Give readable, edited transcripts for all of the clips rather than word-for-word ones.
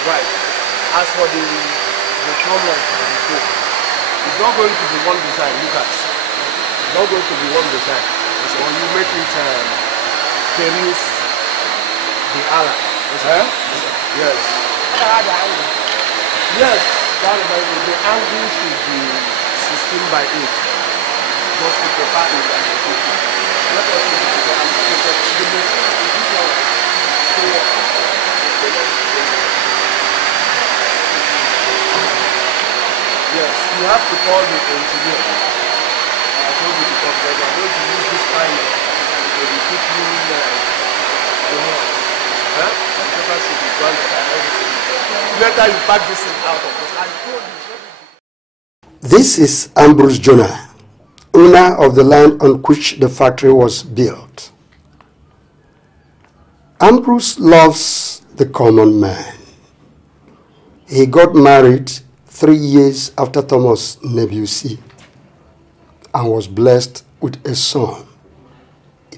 Right. As for the problem of the book, it's not going to be one design. Look at it. It's not going to be one design. So when you make it peruse the Allah. Yes. Yes. The angle should be 16 by 8. Just to prepare it and the picture. Let us see the yes, you have to call the engineer. I told you because we are going to use this kind of to be quickly should be granted. Later you pack this thing out of this. I told you. This is Ambrose Jonah, owner of the land on which the factory was built. Ambrose loves the common man. He got married 3 years after Thomas Nebusi and was blessed with a son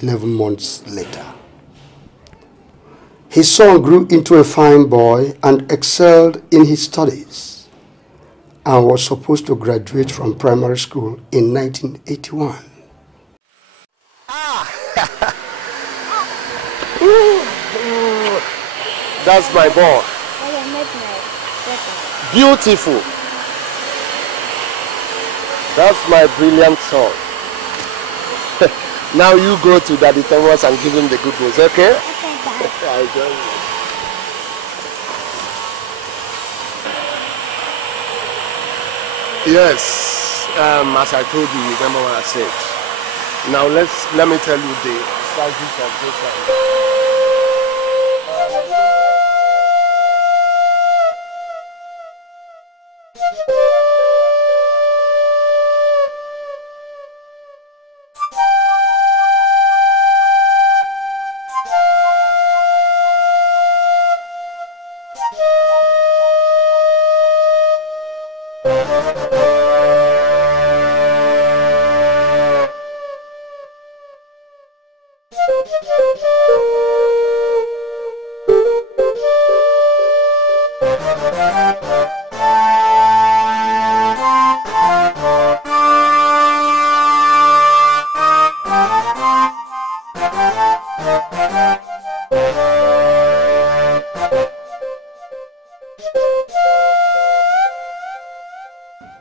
11 months later. His son grew into a fine boy and excelled in his studies and was supposed to graduate from primary school in 1981. That's my boy. Beautiful. That's my brilliant son. Now you go to Daddy Thomas and give him the good news, okay? I'll join you. Yes, as I told you, remember what I said. Now let me tell you the sizes of this one.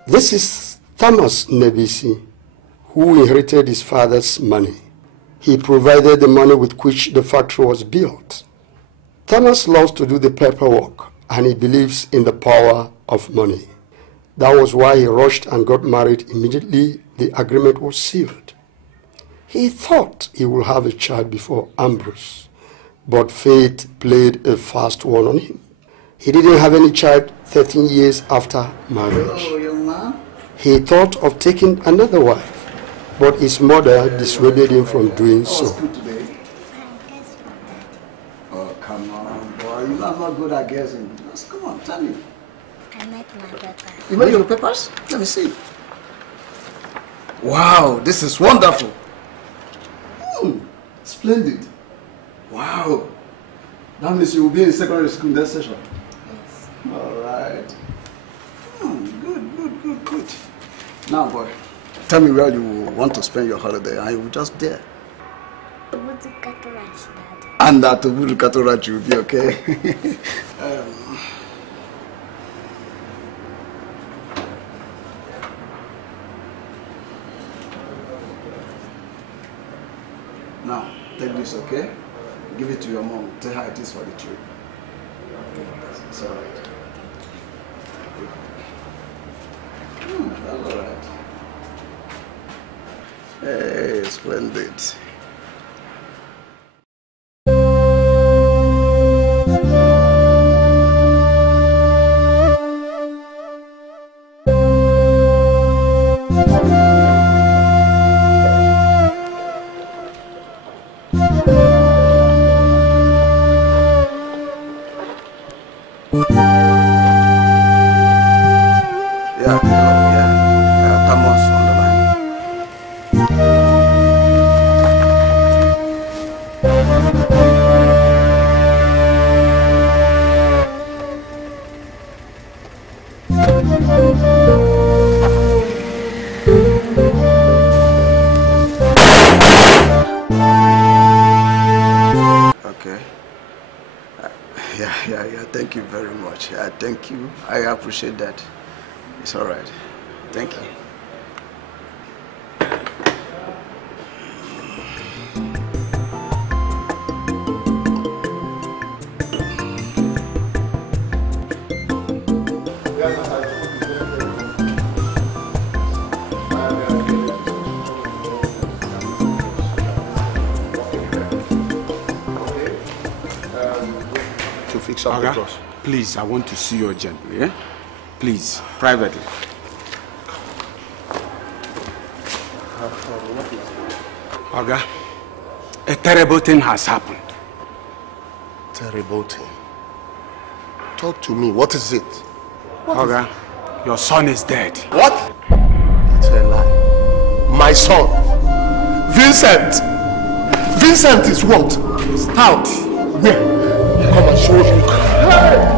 This is Thomas Nebusi, who inherited his father's money. He provided the money with which the factory was built. Thomas loves to do the paperwork, and he believes in the power of money. That was why he rushed and got married immediately the agreement was sealed. He thought he would have a child before Ambrose, but fate played a fast one on him. He didn't have any child 13 years after marriage. He thought of taking another wife, but his mother dissuaded him from doing so. Oh, come on, boy. You know I'm not good at guessing. Just come on, tell me. I made my papers. You made your papers? Let me see. Wow, this is wonderful. Splendid. Wow. That means you will be in secondary school that session. Yes. All right. Good. Now, boy, tell me where you want to spend your holiday. I will just there. And at Ubud Cattle Ranch, you'll be okay. Now, take this, okay? Give it to your mom. Tell her it is for the trip. It's all right. That's all right. Hey, splendid. Yeah. much. Thank you. I appreciate that. It's all right. Thank you. Oga, please, I want to see you urgently, eh? Please, privately. Oga, a terrible thing has happened. Terrible thing? Talk to me, what is it? Oga, your son is dead. What? It's a lie. My son? Vincent! Vincent is what? Stout. Where? Come and show me. Hey!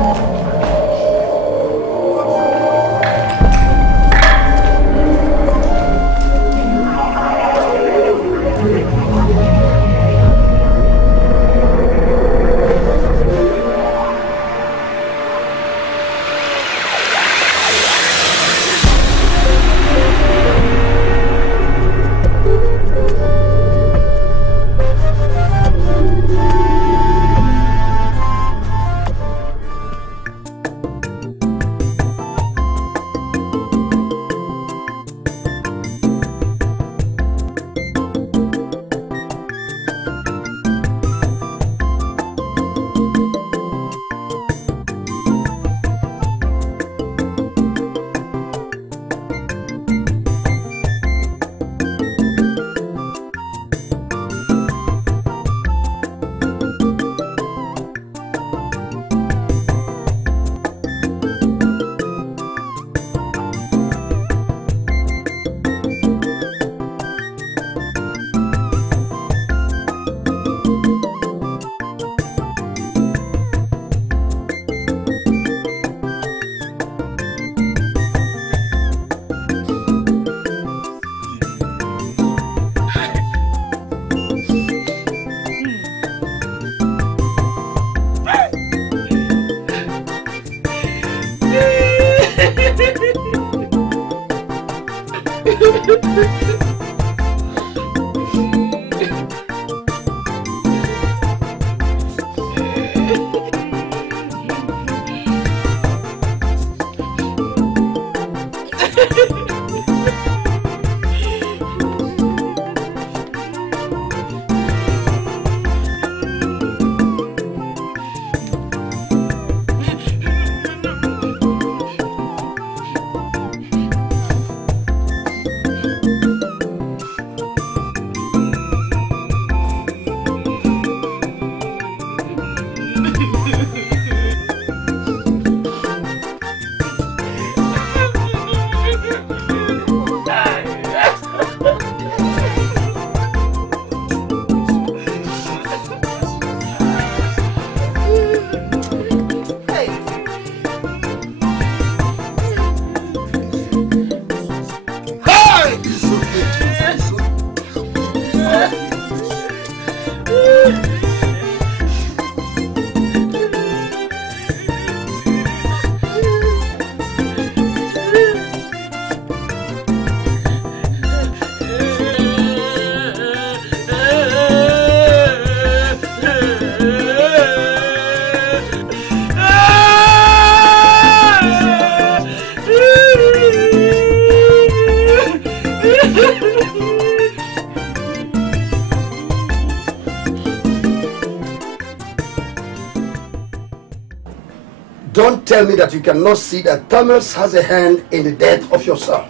Don't tell me that you cannot see that Thomas has a hand in the death of your son.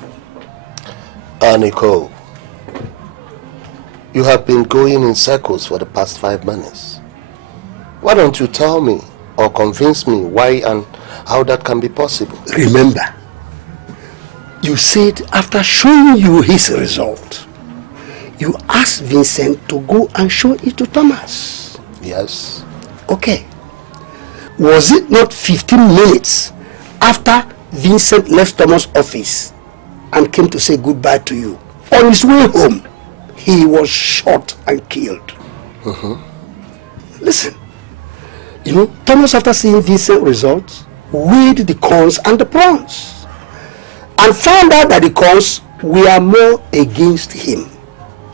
Nicole, you have been going in circles for the past 5 minutes. Why don't you tell me or convince me why and how that can be possible? Remember, you said after showing you his result, you asked Vincent to go and show it to Thomas. Yes. Okay. Was it not 15 minutes after Vincent left Thomas' office and came to say goodbye to you? On his way home, he was shot and killed. Mm-hmm. Listen, you know, Thomas, after seeing Vincent's results, weighed the cons and the pros, and found out that the cons were more against him.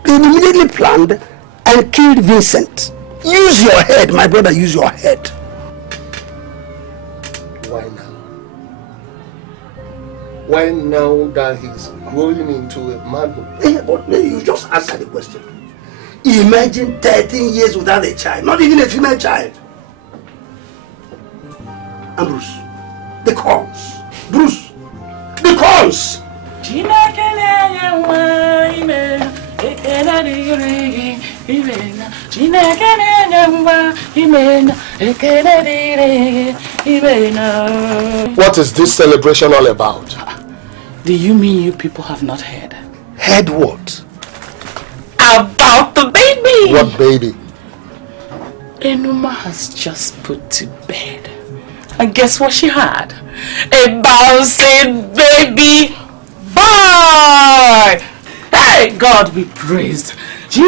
They immediately planned and killed Vincent. Use your head, my brother, use your head. Why now? Why now that he's growing into a manhood? Yeah, but you just answer the question. Imagine 13 years without a child, not even a female child. And Bruce, the cons. Bruce, the cons. What is this celebration all about? Do you mean you people have not heard? Heard what? About the baby! What baby? Enuma has just put to bed. And guess what she had? A bouncing baby boy! Hey, God be praised. He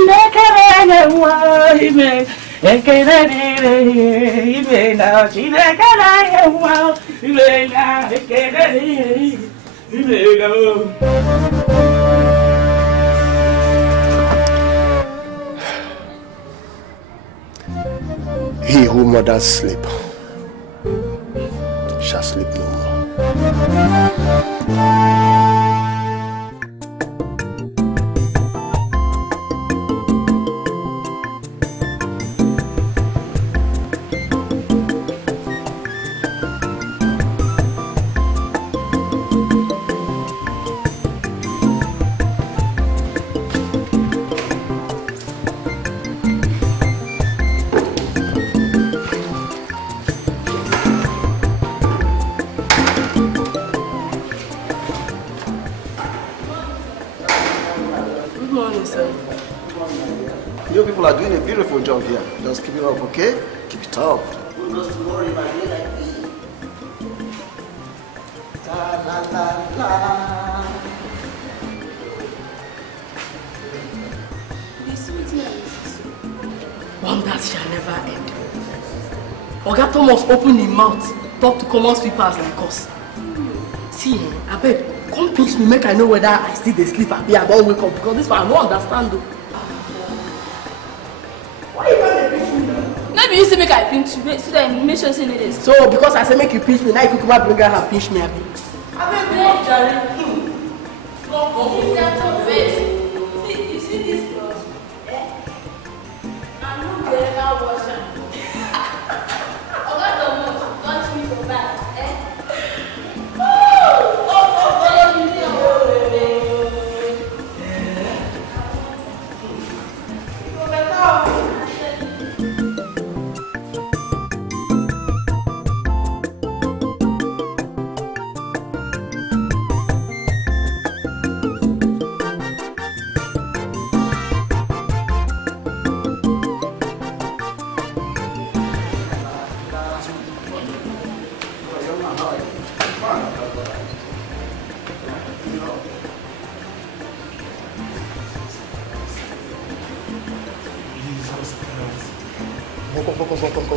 who mothers sleep shall sleep no more. You people are doing a beautiful job here. Just keep it up, okay? Keep it up. Who goes to worry about me like me? La la la la. Wonders shall never end. Oga Thomas open his mouth, talk to common sweepers like us. See, I beg, come pinch me, make I know whether I still dey sleep or I don't wake up, because this one I don't understand though. Why you want to pinch me now? Maybe you say make I pinch you, so that you make sure you say this. So because I say make you pinch me, now you could come bring her pinch me. I beg, no, Jerry. Is that your face? You see this clothes? I'm not going to wash them. Oga Thomas, touch me for that.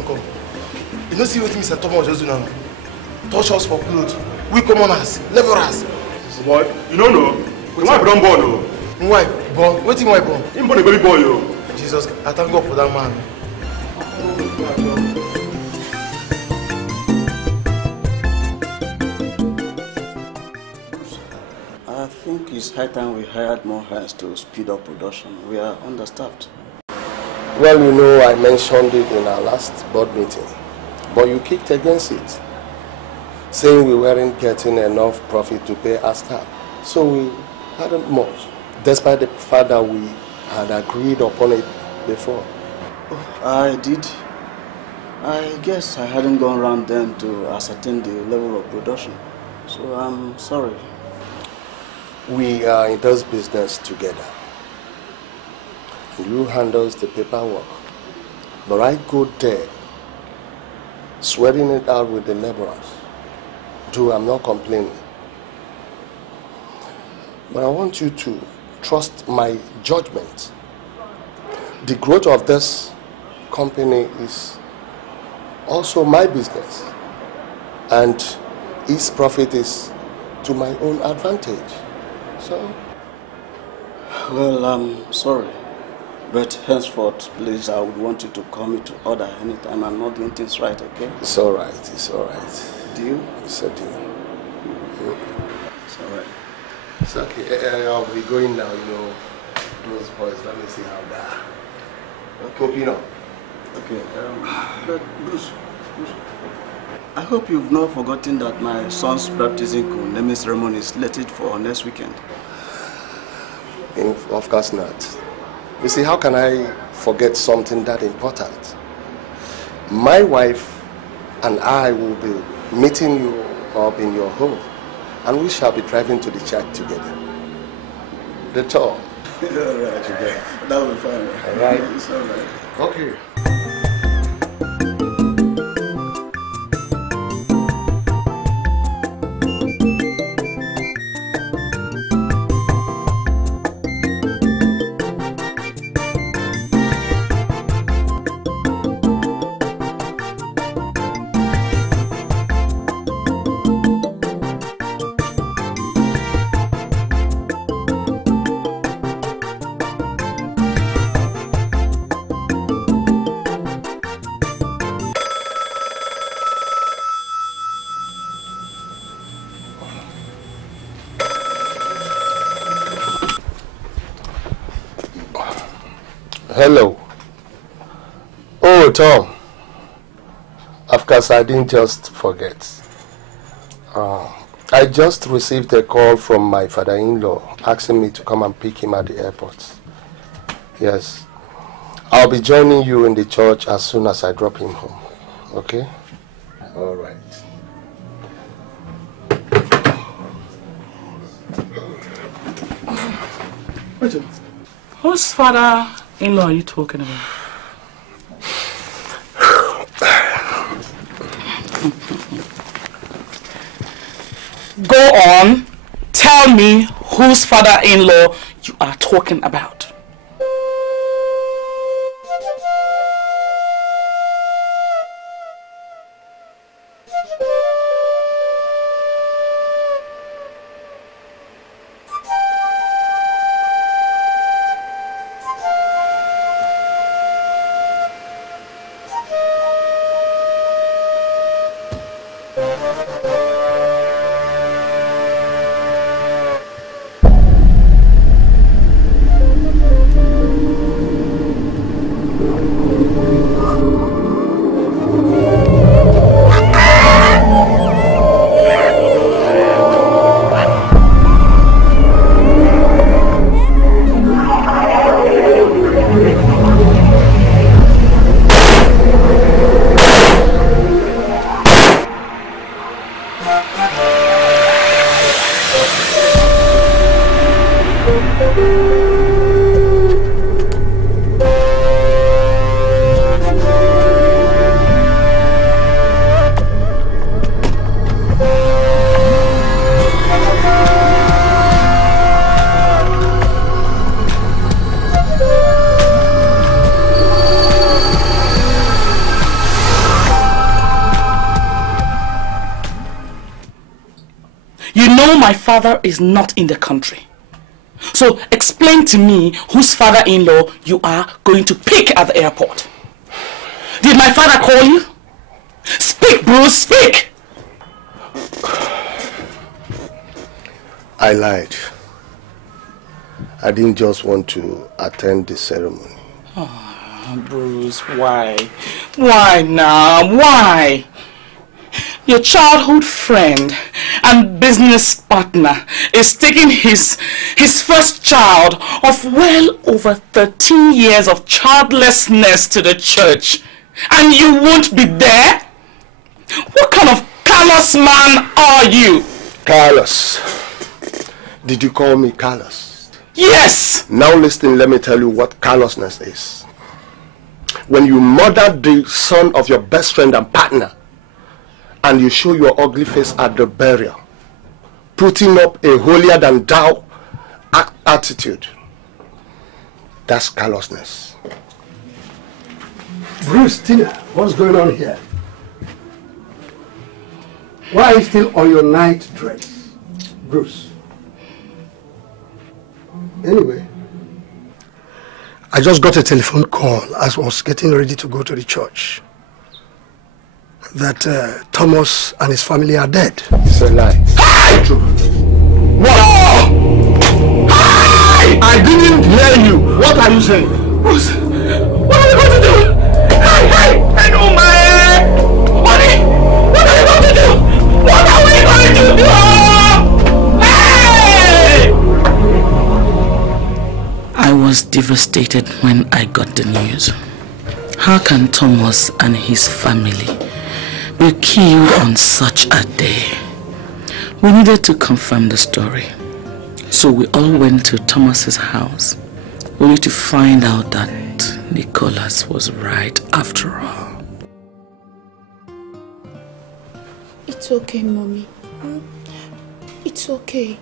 Come. You don't see what Mr. Thomas just do now? Touch us for clothes. We commoners, laborers. Boy, you don't know. You might be born, no? Why? Born? What thing why born? You born a baby boy, yo. Jesus, I thank God for that man. I think it's high time we hired more hands to speed up production. We are understaffed. Well, you know, I mentioned it in our last board meeting, but you kicked against it, saying we weren't getting enough profit to pay our staff. So we hadn't much, despite the fact that we had agreed upon it before. Oh, I did. I guess I hadn't gone around then to ascertain the level of production. So I'm sorry. We are in this business together. You handles the paperwork, but I go there, sweating it out with the laborers. I'm not complaining. But I want you to trust my judgment. The growth of this company is also my business. And his profit is to my own advantage. So... Well, I'm sorry. But henceforth, please, I would want you to call me to order anytime I'm not doing things right, okay? It's all right, it's all right. Deal? It's a deal. It's all right. It's okay. I'll be going now, you know. Those boys, let me see how they are. Copy now. Okay, but Bruce, I hope you've not forgotten that my son's baptism naming ceremony is slated for next weekend. Of course not. You see, how can I forget something that important? My wife and I will be meeting you up in your home, and we shall be driving to the church together. That's all. All right, okay. That will be fine. All right. It's all right. Okay. Hello. Oh, Tom. Of course, I didn't just forget. I just received a call from my father-in-law asking me to come and pick him at the airport. Yes. I'll be joining you in the church as soon as I drop him home. Okay? All right. Wait a minute. Whose father-in-law are you talking about? Go on. Tell me whose father-in-law you are talking about. My father is not in the country. So explain to me whose father-in-law you are going to pick at the airport. Did my father call you? Speak, Bruce, speak! I lied. I didn't just want to attend the ceremony. Oh, Bruce, why? Why now? Why? Your childhood friend and business partner is taking his first child of well over 13 years of childlessness to the church, and you won't be there? What kind of callous man are you? Callous? Did you call me callous? Yes! Now listen, let me tell you what callousness is. When you murder the son of your best friend and partner, and you show your ugly face at the burial, putting up a holier-than-thou attitude. That's callousness. Bruce, Tina, what's going on here? Why are you still on your night dress, Bruce? Anyway, I just got a telephone call as I was getting ready to go to the church that Thomas and his family are dead. It's a lie. Hey! What? Hey! I didn't hear you. What are you saying? Bruce, what are we going to do? Hey! I know my money! What are we going to do? What are we going to do? Hey! I was devastated when I got the news. How can Thomas and his family be killed on such a day? We needed to confirm the story. So we all went to Thomas's house, only to find out that Nicholas was right after all. It's okay, Mommy. It's okay.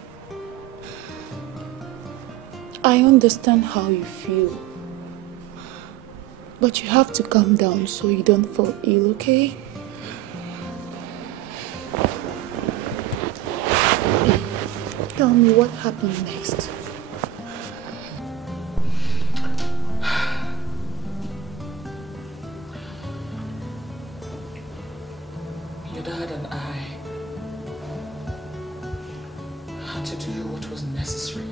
I understand how you feel. But you have to calm down so you don't fall ill, okay? Tell me what happened next. Your dad and I had to do what was necessary.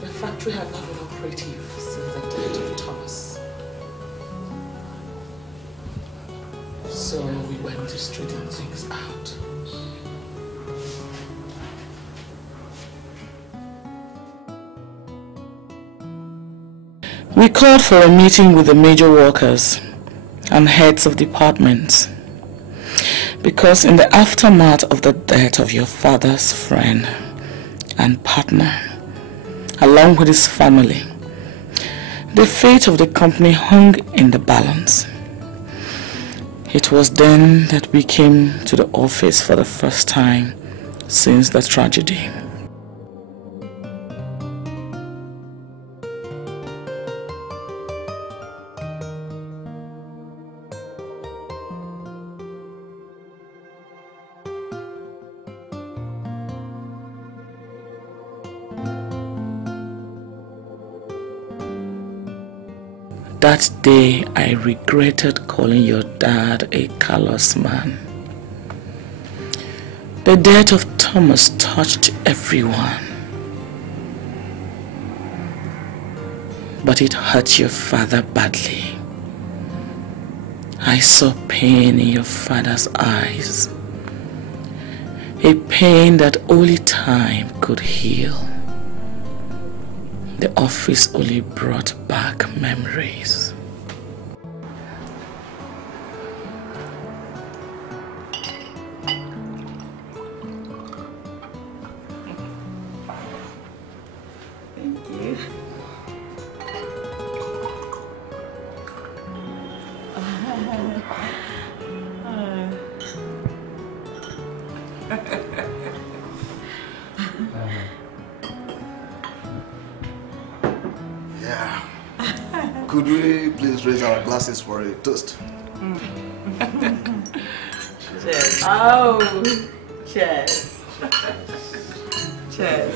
The factory had not been operative since the death of Thomas. So we went to straighten things out. We called for a meeting with the major workers and heads of departments, because in the aftermath of the death of your father's friend and partner, along with his family, the fate of the company hung in the balance. It was then that we came to the office for the first time since the tragedy. That day, I regretted calling your dad a callous man. The death of Thomas touched everyone. But it hurt your father badly. I saw pain in your father's eyes. A pain that only time could heal. The office only brought back memories. Thank you. Yeah. Could we please raise our glasses for a toast? Cheers. Oh, cheers. Cheers.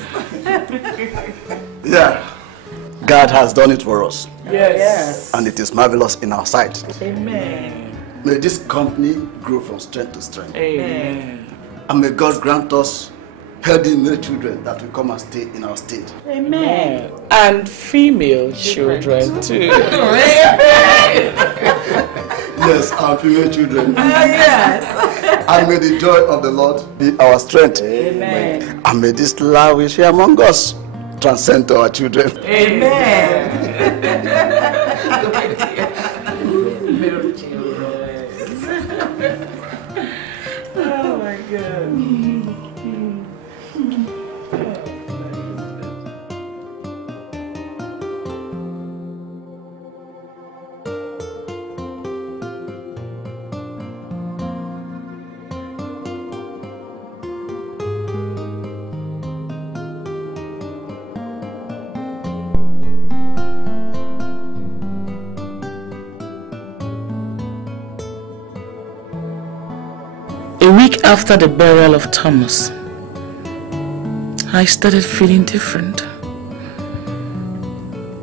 Yeah. God has done it for us. Yes. And it is marvelous in our sight. Amen. May this company grow from strength to strength. Amen. And may God grant us healthy male children that will come and stay in our state. Amen. And female children too. Yes, our female children. Yes. And may the joy of the Lord be our strength. Amen. And may this love we share among us transcend to our children. Amen. Oh my God. A week after the burial of Thomas, I started feeling different.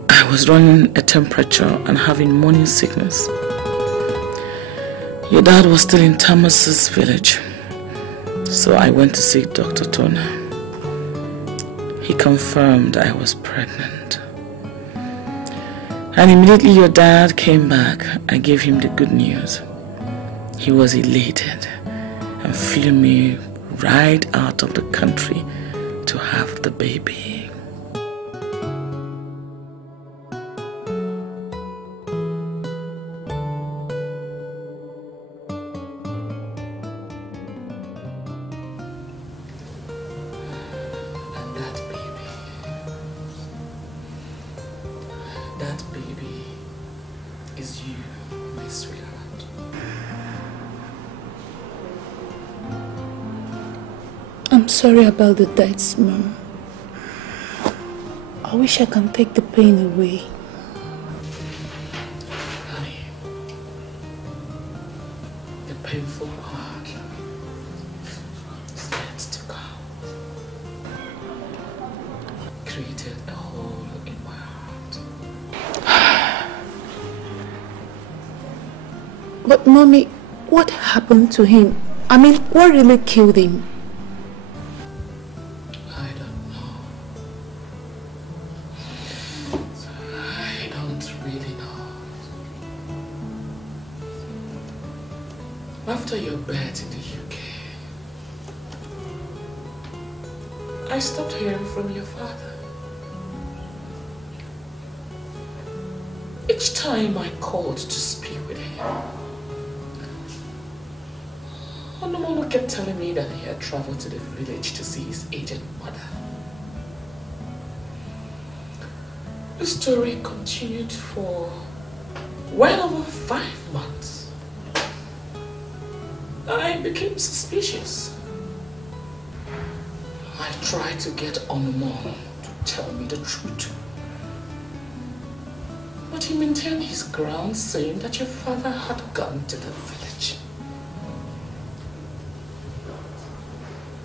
I was running a temperature and having morning sickness. Your dad was still in Thomas's village, so I went to see Dr. Tona. He confirmed I was pregnant. And immediately your dad came back, I gave him the good news. He was elated and flew me right out of the country to have the baby. I'm sorry about the deaths, Mom. I wish I can take the pain away. Honey, the painful part is yet to come. It created a hole in my heart. But Mommy, what happened to him? I mean, what really killed him? After your birth in the UK, I stopped hearing from your father. Each time I called to speak with him, Onomono kept telling me that he had traveled to the village to see his aged mother. The story continued for well over 5 months. I became suspicious. I tried to get Onomono to tell me the truth. But he maintained his ground, saying that your father had gone to the village.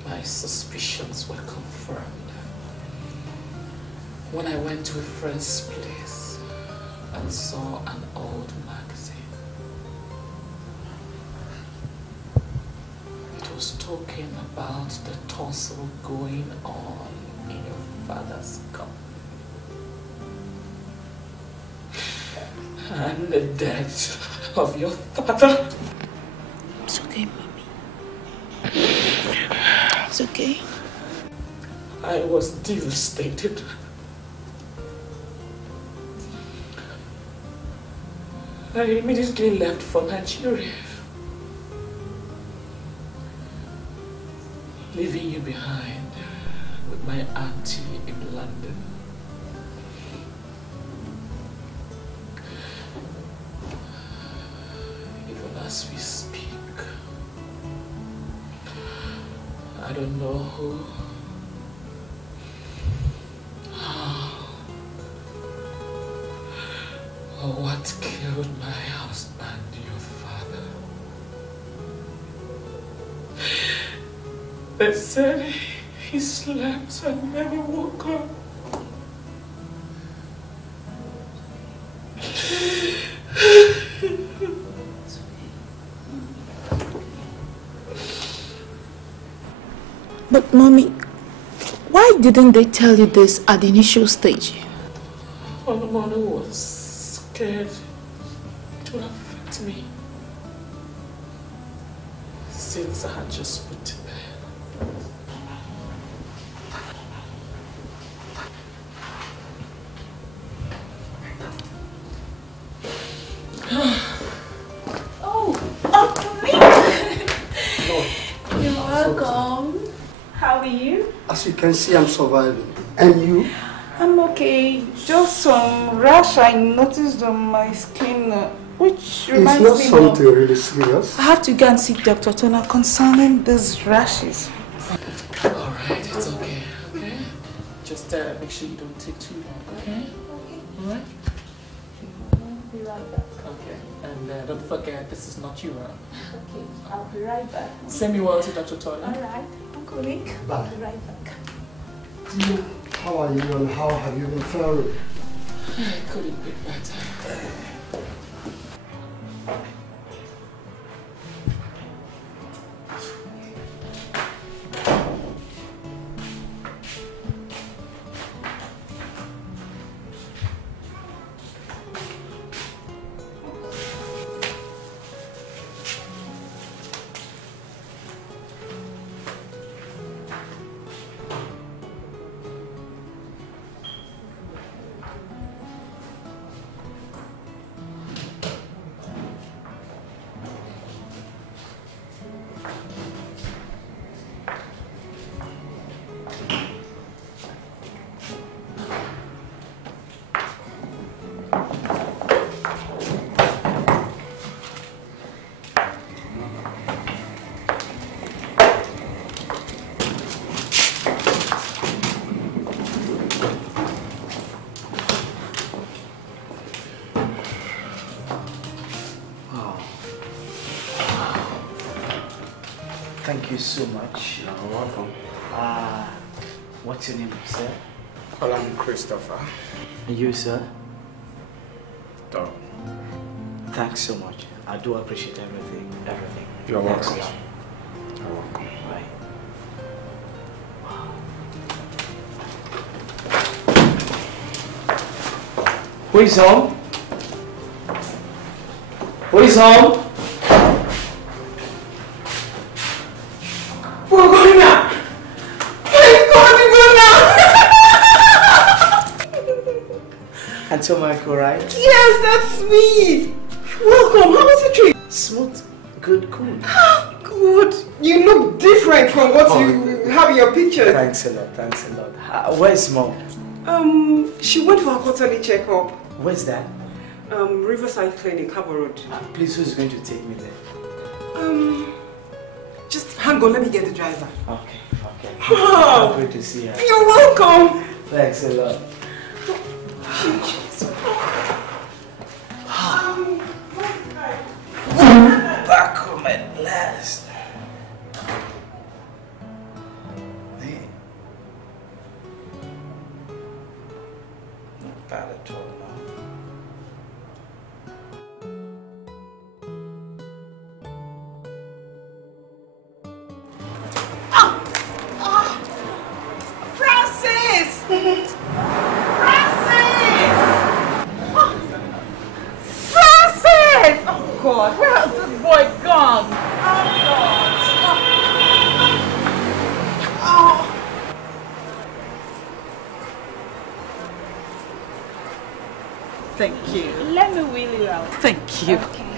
My suspicions were confirmed when I went to a friend's place and saw an old magazine. It was talking about the tussle going on in your father's company and the death of your father. It's okay, Mommy. It's okay. I was devastated. I immediately left for Nigeria, leaving you behind with my auntie in London. Even as we speak, I don't know who, how, or what killed my husband, your father. They said he slept and never woke up. But Mommy, why didn't they tell you this at the initial stage? Onomono was scared it would affect me, since I had just put to bed. You're welcome. How are you? As you can see, I'm surviving. And you? I'm okay. Just some rash I noticed on my skin, which reminds me It's not something really serious. I have to go and see Dr. Tona concerning these rashes. Alright, it's okay, okay? Just make sure you don't take too long, okay? Alright? I'll be right back. Okay, and don't forget, this is not you. Okay, I'll be right back. Send me well to Dr. Tony. Alright, Uncle Nick. Bye. I'll be right back. Dear, how are you and how have you been faring? I couldn't be better. Thank you so much. You're welcome. What's your name, sir? Well, I'm Christopher. And you, sir? Duru. Thanks so much. I do appreciate everything. You're welcome. Thanks. You're welcome. Bye. Who is home? Who is home? We're going now! Thank God we're going now! Auntie Michael, right? Yes, that's me! Welcome, how was the trip? Smooth, good, cool. Good. You look different from what you have in your picture. Thanks a lot, where's Mom? She went for her quarterly checkup. Where's that? Riverside Clinic, Harbour Road. Please, who's going to take me there? Just hang on, let me get the driver. Okay. Oh, Great to see you. You're welcome. Thanks a lot. Back home at last. Man. Not bad at all, no? Francis! Francis! Francis! Oh God, where has this boy gone? Oh God! Oh. Thank you. Let me wheel you out. Thank you. Okay.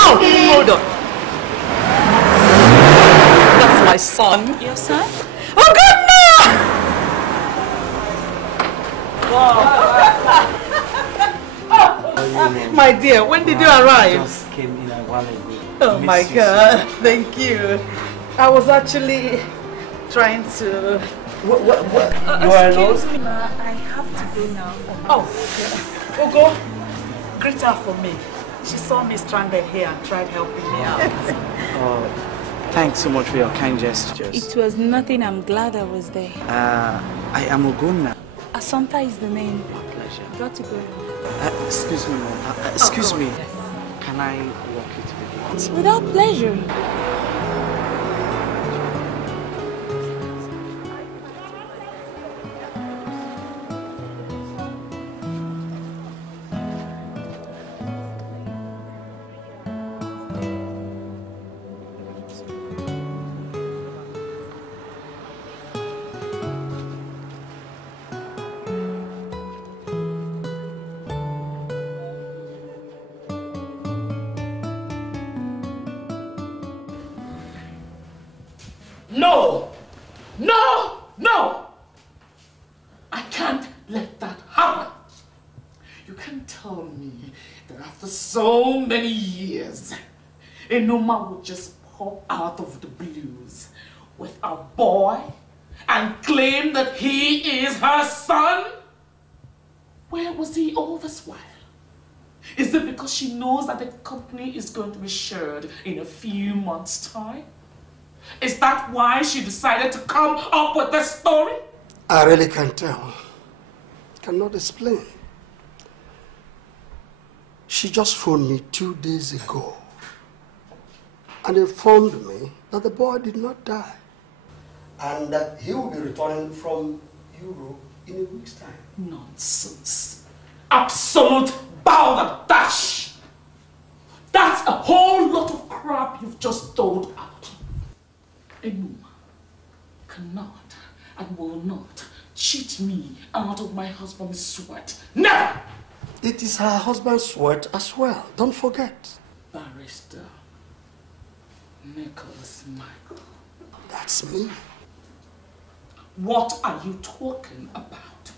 Oh, hold on. That's my son. Your son? Oh God, no! My dear, when did you arrive? I just came in a while ago. Oh my God, thank you. I was actually trying to... What? You are alone? Excuse me, ma. I have to go now. Oh, okay. Ogo, greet her for me. She saw me stranded here and tried helping me out. Oh, thanks so much for your kind gestures. It was nothing. I'm glad I was there. I am Ogonna. Asanta is the name. My pleasure. Got to go. Excuse me, Mom. Excuse me. Can I walk you to the gate? Without pleasure. No! No! No! I can't let that happen. You can't tell me that after so many years, a Noma would just pop out of the blues with a boy and claim that he is her son? Where was he all this while? Is it because she knows that the company is going to be shared in a few months' time? Is that why she decided to come up with this story? I really can't tell. Cannot explain. She just phoned me 2 days ago and informed me that the boy did not die and that he will be returning from Europe in a week's time. Nonsense. Absolute balderdash. That's a whole lot of crap you've just doled out. Enuma cannot and will not cheat me out of my husband's sweat. Never! It is her husband's sweat as well. Don't forget. Barrister Nicholas Michael. That's me. What are you talking about?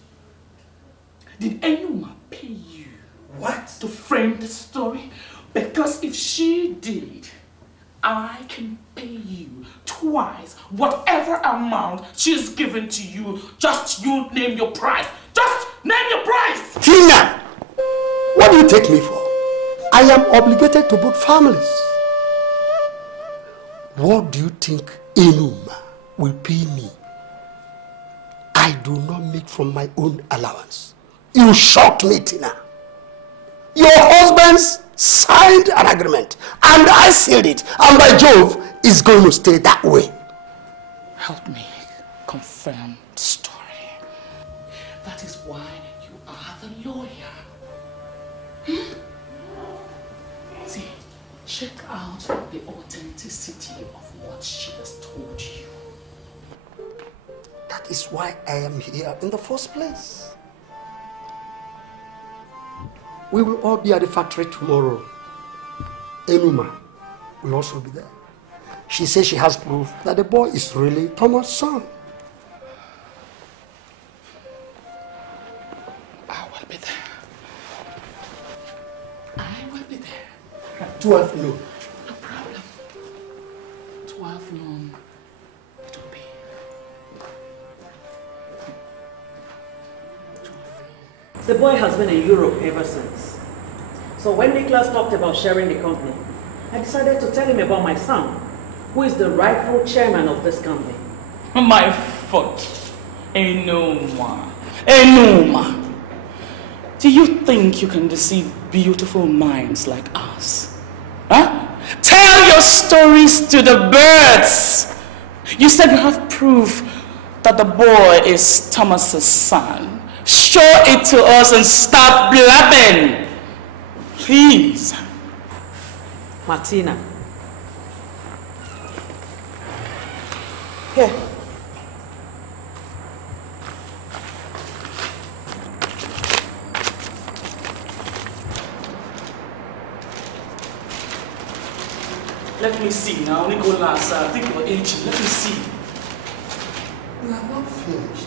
Did Enuma pay you to frame the story? Because if she did, I can pay you twice whatever amount she's given to you. Just you name your price. Just name your price! Tina! What do you take me for? I am obligated to both families. What do you think Enuma will pay me? I do not make from my own allowance. You shocked me, Tina. Your husband's signed an agreement and I sealed it, and by Jove, it's going to stay that way. Help me confirm the story. That is why you are the lawyer. See, check out the authenticity of what she has told you. That is why I am here in the first place. We will all be at the factory tomorrow. Enuma will also be there. She says she has proof that the boy is really Thomas' son. I will be there. I will be there. 12 noon. No problem. 12 noon. It will be. 12 noon. The boy has been in Europe ever since. So when Nicholas talked about sharing the company, I decided to tell him about my son, who is the rightful chairman of this company. My foot. Enuma. Enuma. Do you think you can deceive beautiful minds like us? Huh? Tell your stories to the birds. You said you have proof that the boy is Thomas's son. Show it to us and stop blabbing. Please. Martina. Here. Let me see now, Nicholas. I think you're aging. Let me see. We are not finished.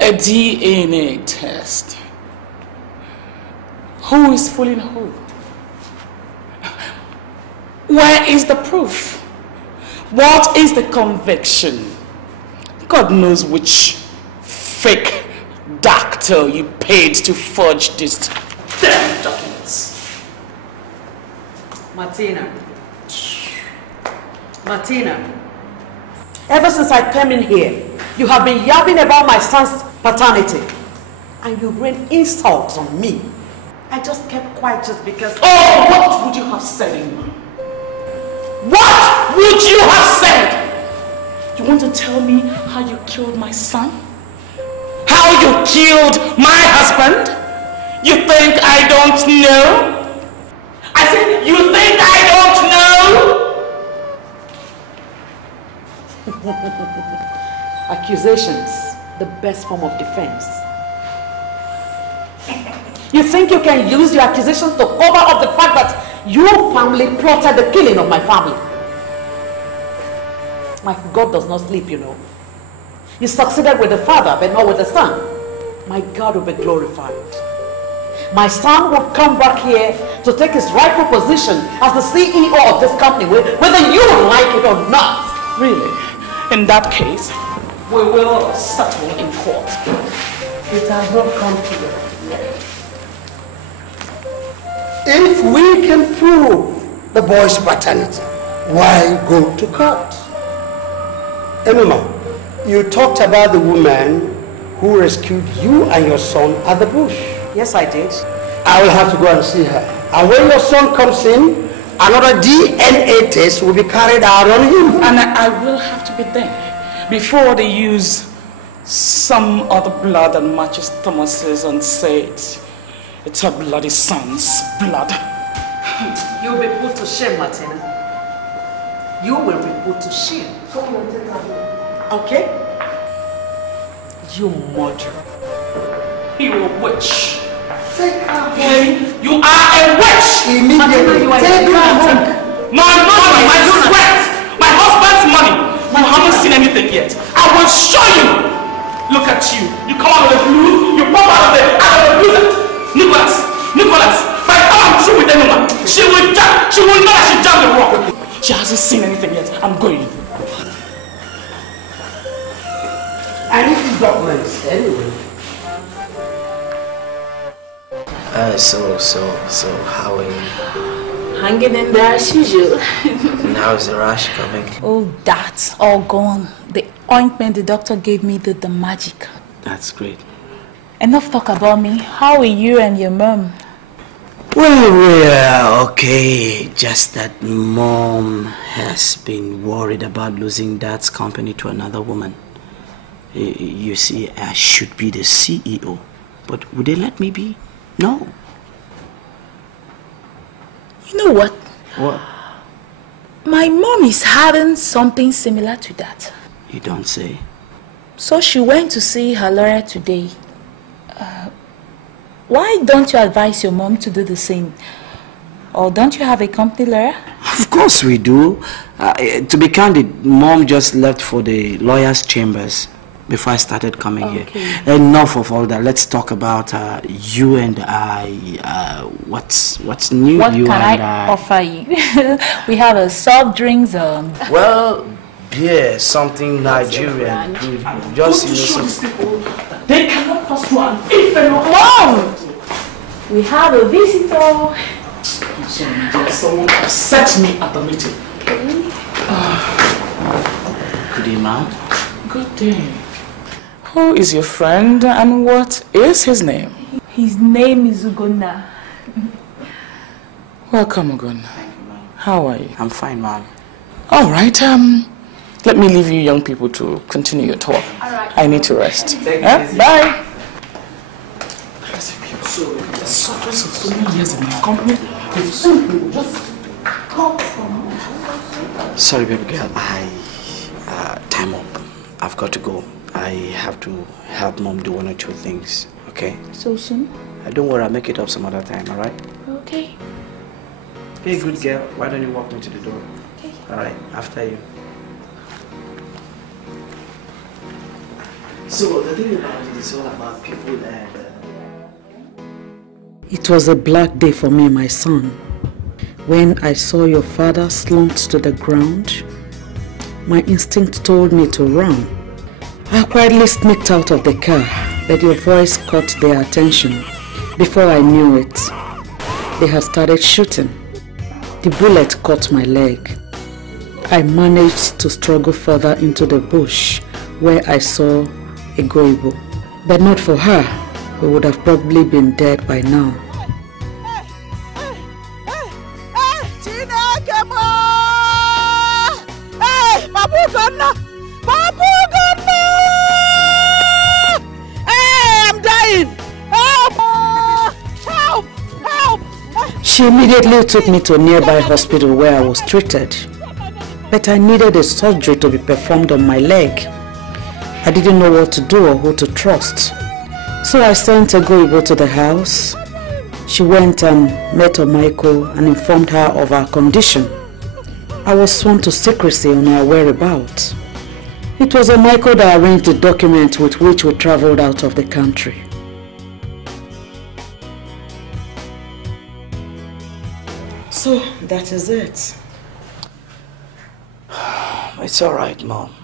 A DNA test. Who is fooling who? Where is the proof? What is the conviction? God knows which fake doctor you paid to forge these damn documents. Martina. Martina. Ever since I came in here, you have been yapping about my son's paternity. And you rained insults on me. I just kept quiet just because... Oh, what would you have said, Ingmar? What would you have said? You want to tell me how you killed my son? How you killed my husband? You think I don't know? I said, you think I don't know? Accusations, the best form of defense. You think you can use your accusations to cover up the fact that your family plotted the killing of my family? My God does not sleep, you know. You succeeded with the father, but not with the son. My God will be glorified. my son will come back here to take his rightful position as the CEO of this company, whether you like it or not. Really? In that case, we will settle in court. It has not come to that. If we can prove the boy's paternity, why go to court? Emma, you talked about the woman who rescued you and your son at the bush. Yes, I did. I will have to go and see her. And when your son comes in, another DNA test will be carried out on him. And I will have to be there before they use some other blood that matches Thomas's and say it's her bloody son's blood. You'll be put to shame, Martina. You will be put to shame. Okay? You murderer. You a witch. Take her home. You are a witch! Immediately. Take her home. My money, my sweat, my husband's money. You haven't seen anything yet. I will show you. Look at you. You come out of the blue, you pop out of the blue. Nicholas, by the time I'm through with anyone, she will know that she jammed the rock. She hasn't seen anything yet. I'm going. I need these documents anyway. So how are you? Hanging in there as usual. Now is the rash coming? Oh, that's all gone. The ointment the doctor gave me did the magic. That's great. Enough talk about me. How are you and your mom? Well, we're okay. Just that Mom has been worried about losing Dad's company to another woman. You see, I should be the CEO, but would they let me be? No. You know what? What? My mom is having something similar to that. You don't say. So she went to see her lawyer today. Why don't you advise your mom to do the same? Or don't you have a company lawyer? Of course we do. To be candid, Mom just left for the lawyer's chambers before I started coming here. Enough of all that. Let's talk about you and I. What's new? What you can and I offer you? We have a soft drinks. Well, yeah, something Nigerian. Just they cannot pass through an infernal. Mom! We have a visitor. Someone upset me at the meeting. Good day, ma'am. Good day. Who is your friend and what is his name? His name is Ugonna. Welcome, Ugonna. How are you? I'm fine, ma'am. All right, let me leave you young people to continue your talk. All right. I need to rest. Bye. So, the suffers of so many years in my company, just come from. Sorry, baby girl. Time up. I've got to go. I have to help Mom do one or two things. Okay? So soon? Don't worry. I'll make it up some other time. All right? Okay. Hey, good girl. Why don't you walk me to the door? Okay. All right. After you. So the thing about it is all about people and... It was a black day for me, my son. When I saw your father slumped to the ground, my instinct told me to run. I quietly sneaked out of the car, but your voice caught their attention. Before I knew it, they had started shooting. The bullet caught my leg. I managed to struggle further into the bush where I saw a goibo. But not for her, we would have probably been dead by now. She immediately took me to a nearby hospital where I was treated. But I needed a surgery to be performed on my leg. I didn't know what to do or who to trust. So I sent Goibo to the house. She went and met Michael and informed her of our condition. I was sworn to secrecy on our whereabouts. It was Michael that arranged the document with which we traveled out of the country. That is it. It's all right, Mom.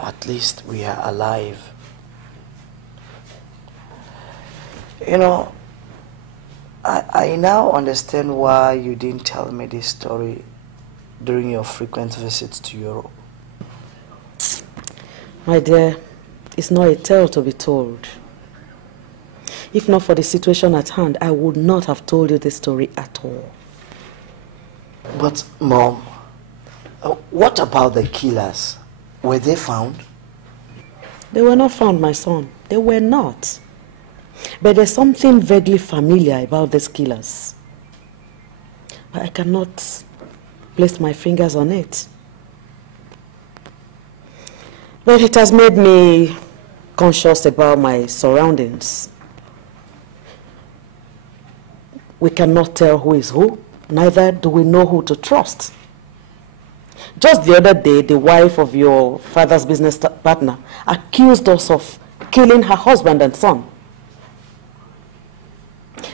At least we are alive. You know, I now understand why you didn't tell me this story during your frequent visits to Europe. My dear, it's not a tale to be told. If not for the situation at hand, I would not have told you this story at all. But, Mom, what about the killers? Were they found? They were not found, my son. They were not. But there's something vaguely familiar about these killers. But I cannot place my fingers on it. But it has made me conscious about my surroundings. We cannot tell who is who, neither do we know who to trust. Just the other day, the wife of your father's business partner accused us of killing her husband and son.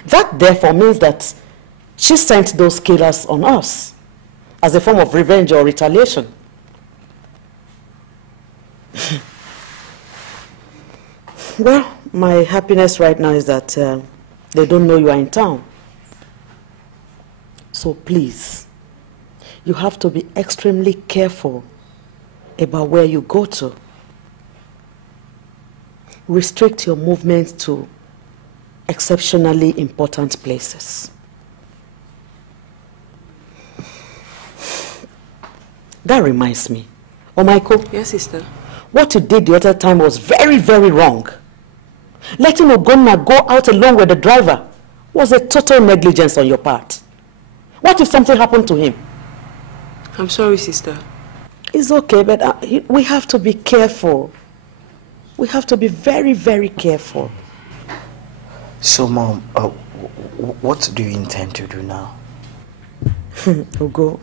That therefore means that she sent those killers on us as a form of revenge or retaliation. Well, my happiness right now is that they don't know you are in town. So please, you have to be extremely careful about where you go to. Restrict your movements to exceptionally important places. That reminds me. Oh, Michael. Yes, sister. What you did the other time was very, very wrong. Letting Ogonna go out alone with the driver was a total negligence on your part. What if something happened to him? I'm sorry, sister. It's okay, but we have to be careful. We have to be very, very careful. So, Mom, what do you intend to do now? Ogo,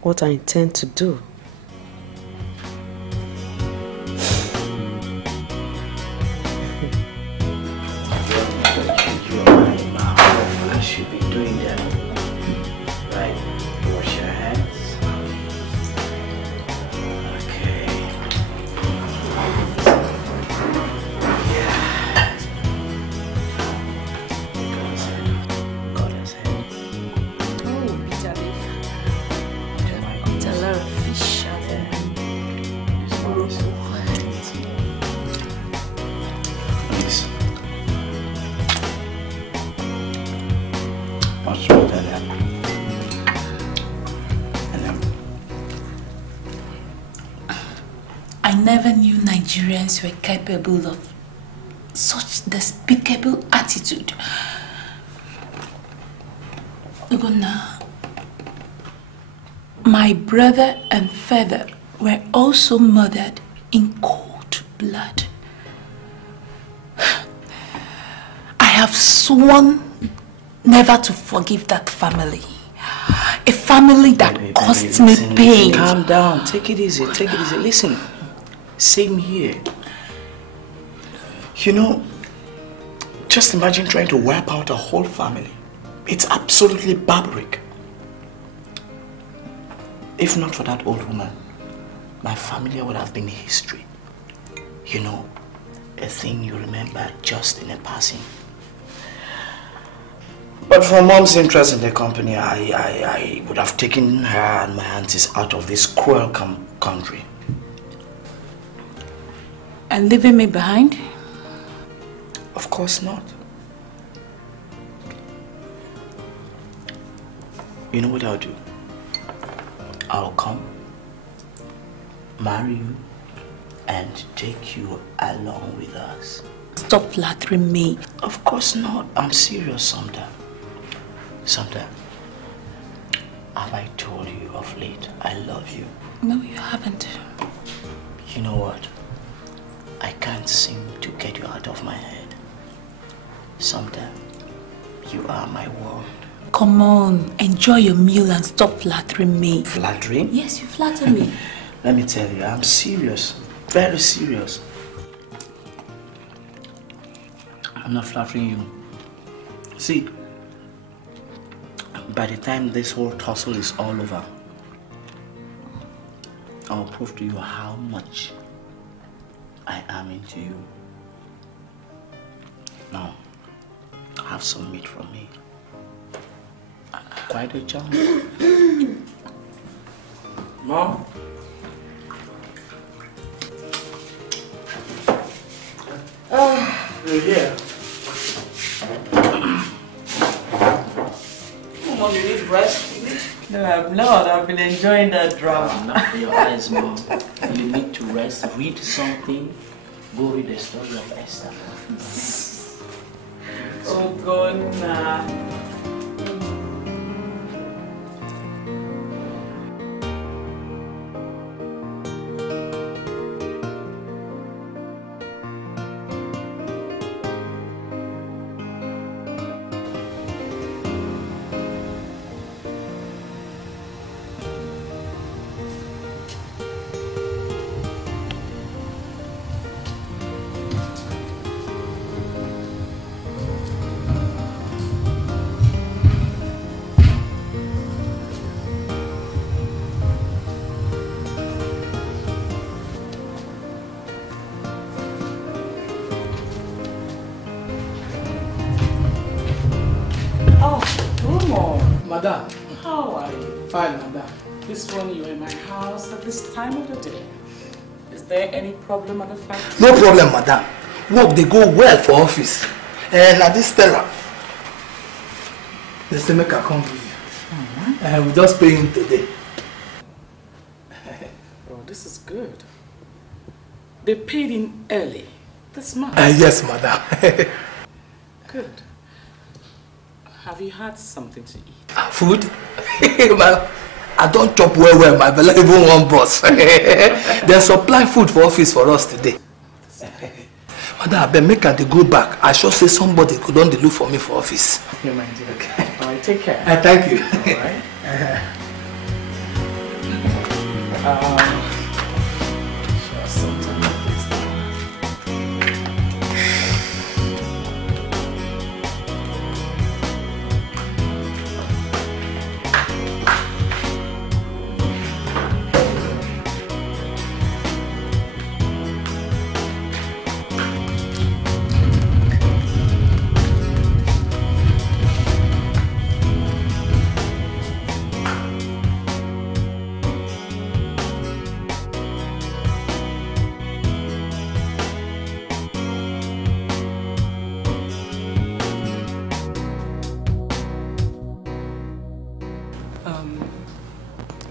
what I intend to do? I should be doing that. Right? Wash your hands. Okay. Yeah. God's head. Oh, bitter leaf. It's a lot of fish out there. Please. Much better than I never knew Nigerians were capable of such despicable attitude. Ogonna, my brother and father were also murdered in cold blood. I have sworn never to forgive that family. A family that caused me pain. Calm down. Take it easy. Take it easy. Listen. Same here. You know, just imagine trying to wipe out a whole family. It's absolutely barbaric. If not for that old woman, my family would have been history. You know, a thing you remember just in a passing. But for Mom's interest in the company, I would have taken her and my aunties out of this cruel country. And leaving me behind? Of course not. You know what I'll do? I'll come, marry you, and take you along with us. Stop flattering me. Of course not. I'm serious, Samda. Samda, have I told you of late I love you? No, you haven't. You know what? I can't seem to get you out of my head. Samda, you are my world. Come on, enjoy your meal and stop flattering me. Flattering? Yes, you flatter me. Let me tell you, I'm serious. Very serious. I'm not flattering you. See, by the time this whole tussle is all over, I'll prove to you how much I am into you. Now, have some meat from me. Quite a job. Mom? You're here. Come on, you need rest. No, I'm not. I've been enjoying that drama. Not your eyes, Mom. You need to rest, read something, go read the story of Esther. Oh, God, nah. Madam. How are you? Fine, madam. This one, you're in my house at this time of the day. Is there any problem at the factory? No problem, madam. Work, they go well for office. Now this Stella. They say make I come with you. We just pay him today. Oh, this is good. They paid in early this month. Yes, madam. Good. Have you had something to eat? Food? I don't chop well, my belly even one boss. They supply food for office for us today. Madam, I bet make they go back. I sure say somebody could only look for me for office. Okay, my dear. Okay. All right, take care. Thank you. All right. Sure, something like this.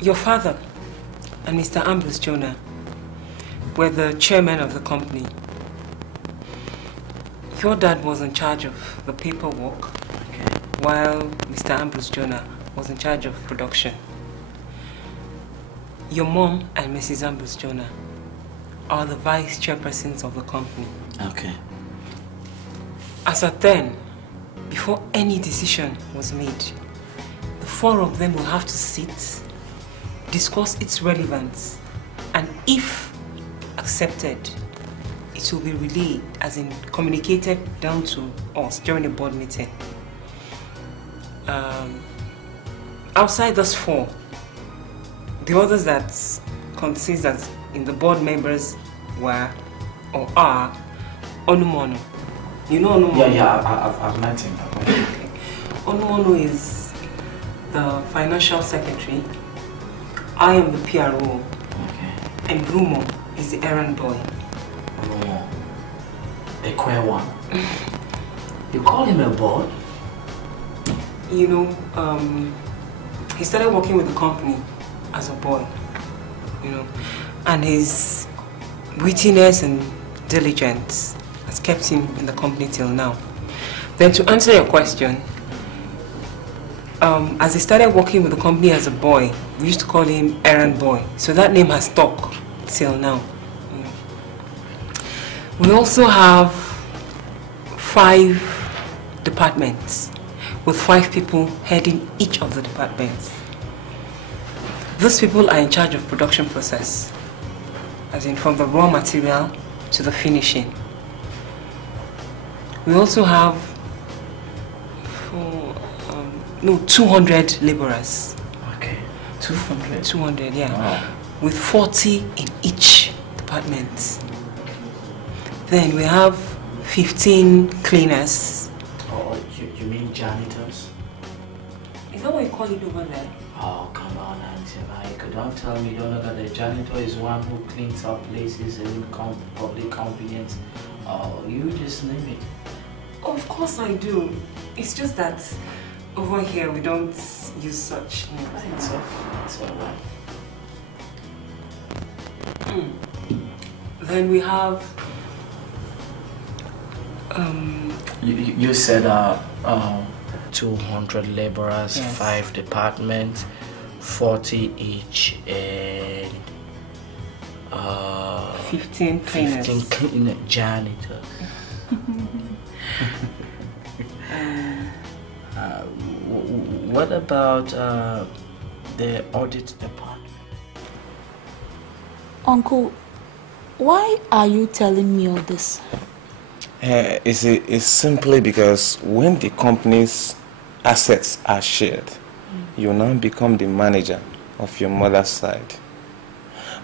Your father and Mr. Ambrose Jonah were the chairman of the company. Your dad was in charge of the paperwork, while Mr. Ambrose Jonah was in charge of production. Your mom and Mrs. Ambrose Jonah are the vice chairpersons of the company. Okay. As at then, before any decision was made, the four of them will have to sit, discuss its relevance, and if accepted, it will be relayed, as in communicated down to us during a board meeting. Outside those four, the others that consist as in the board members were or are Onumono. You know Onumono? Yeah, I've met him. Okay. Onumono is the financial secretary. I am the PRO, and Brumo is the errand boy. Brumo, the queer one. You call him a boy? You know, he started working with the company as a boy, you know, and his wittiness and diligence has kept him in the company till now. Then to answer your question, as he started working with the company as a boy, we used to call him errand boy. So that name has stuck till now. We also have 5 departments with 5 people heading each of the departments. Those people are in charge of production process, as in from the raw material to the finishing. We also have No, 200 laborers. Okay, 200? 200, yeah. Wow. With 40 in each department. Then we have 15 cleaners. Oh, you mean janitors? Is that what you call it over there? Oh, come on, Auntie. You don't tell me you don't know that the janitor is one who cleans up places and public convenience. Oh, you just name it. Of course I do. It's just that over here we don't use such names. It's alright. Then we have You said 200 laborers, yes. 5 departments, 40 each, and 15 cleaners. 15 janitors. What about the audit department? Uncle, why are you telling me all this? It's simply because when the company's assets are shared, you now become the manager of your mother's side.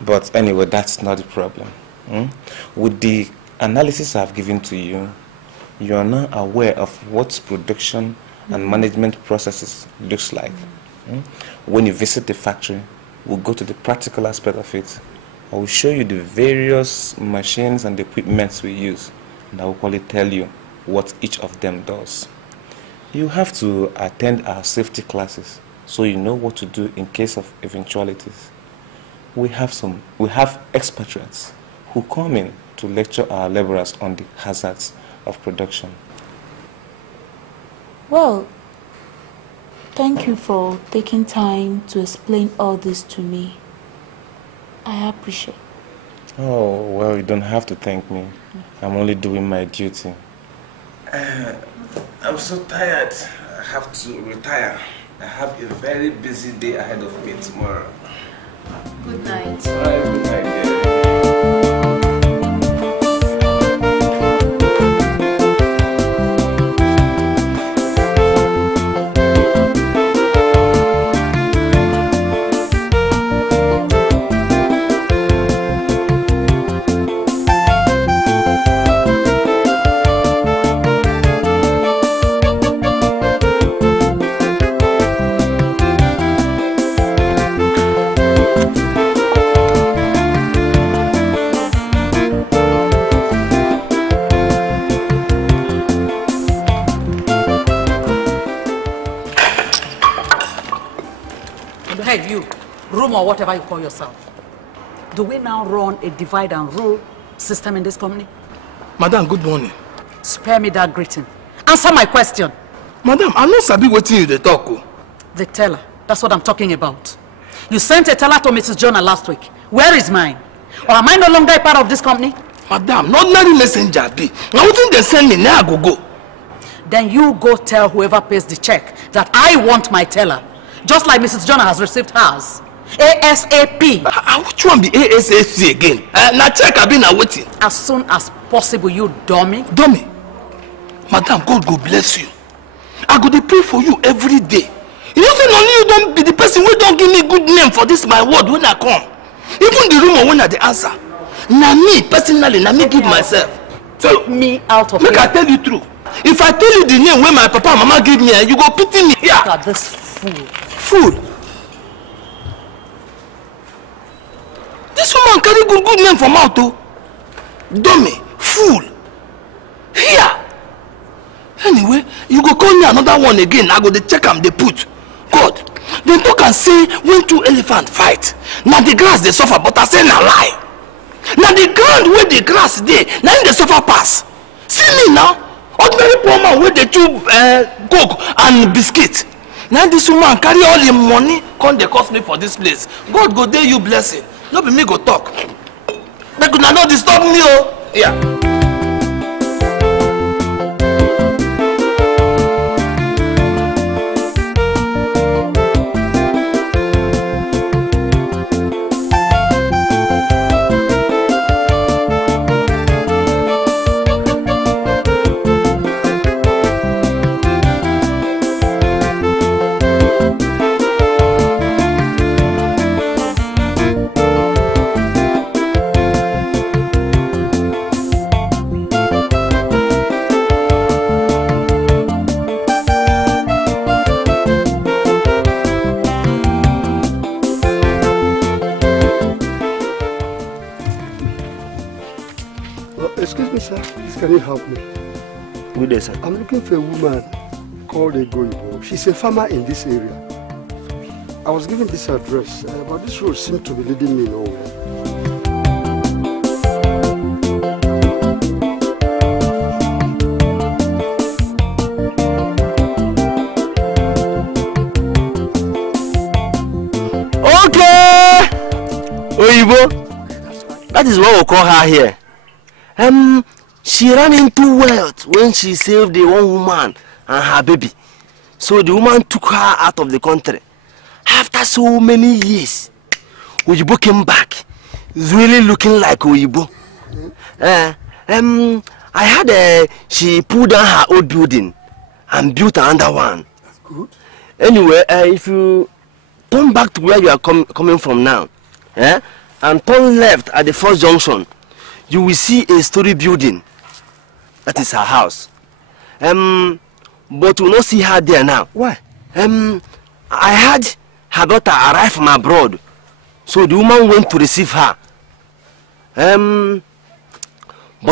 But anyway, that's not the problem. With the analysis I've given to you, you are now aware of what production and management processes looks like. When you visit the factory, we'll go to the practical aspect of it. I will show you the various machines and equipments we use, and I will probably tell you what each of them does. You have to attend our safety classes so you know what to do in case of eventualities. We have expatriates who come in to lecture our laborers on the hazards of production. Well, thank you for taking time to explain all this to me. I appreciate it. Oh, well, you don't have to thank me. I'm only doing my duty. I'm so tired. I have to retire. I have a very busy day ahead of me tomorrow. Good night. All right, good night, dear. Hey, you, room or whatever you call yourself. Do we now run a divide and rule system in this company? Madam, good morning. Spare me that greeting. Answer my question. Madam, I'm not sabi waiting you the talk. The teller, that's what I'm talking about. You sent a teller to Mrs. Jonah last week. Where is mine? Or am I no longer a part of this company? Madam, not ordinary messenger be. Now wouldn't they send me now go? Then you go tell whoever pays the check that I want my teller. Just like Mrs. Jonah has received hers. ASAP. Which one be ASAP again? Now check I've been waiting. As soon as possible, you dummy. Dummy? Madam, God go bless you. I go to pray for you every day. You know, say only you don't be the person who don't give me good name for this my word when I come. Even the rumor when I the answer. Now me, personally, now me give myself. Take me out of here. Make I tell you true. If I tell you the name when my papa and mama give me, you go pity me here. Look at this fool. Fool. This woman carry good name for mouth too. Dummy. Fool. Here. Anyway, you go call me another one again. I go to check am they put. God. Then talk and say when 2 elephants fight. Now the grass they suffer, but I say na lie. Now the ground where the grass dey, now they suffer pass. See me now. Ordinary poor man where they chew coke and biscuit. Now this woman carry all the money come they cost me for this place. God go there you blessing. No be me go talk. Make una no disturb me oh. Yeah. Please, sir, please can you help me? Good day, sir. I'm looking for a woman called Egoibo. She's a farmer in this area. I was given this address, but this road seems to be leading me nowhere. Okay! Oyibo, that is what we call her here. She ran into wealth when she saved the one woman and her baby. So the woman took her out of the country. After so many years, Oyibo came back, really looking like Oyibo. I heard she pulled down her old building and built another one. That's good. Anyway, if you turn back to where you are coming from now, and turn left at the first junction, you will see a story building. That is her house. But you will not see her there now. Why? I heard her daughter arrived from abroad, so the woman went to receive her. But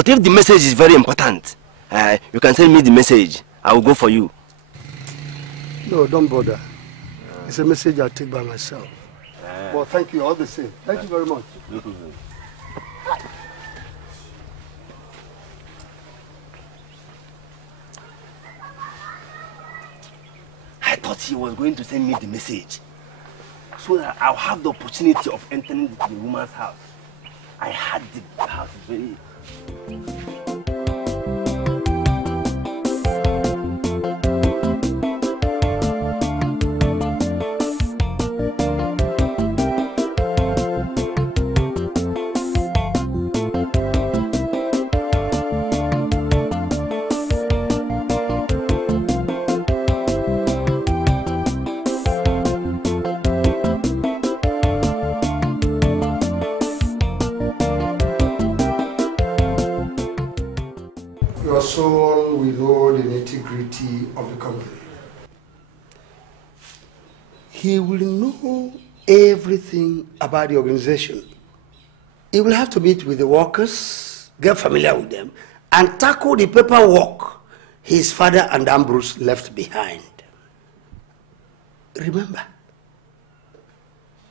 if the message is very important, you can send me the message. I will go for you. No, don't bother. It's a message I'll take by myself. Well, thank you all the same. Thank you very much. I thought he was going to send me the message so that I'll have the opportunity of entering the woman's house. I had the house very... Your son will know the nitty-gritty of the company. He will know everything about the organization. He will have to meet with the workers, get familiar with them, and tackle the paperwork his father and Ambrose left behind. Remember,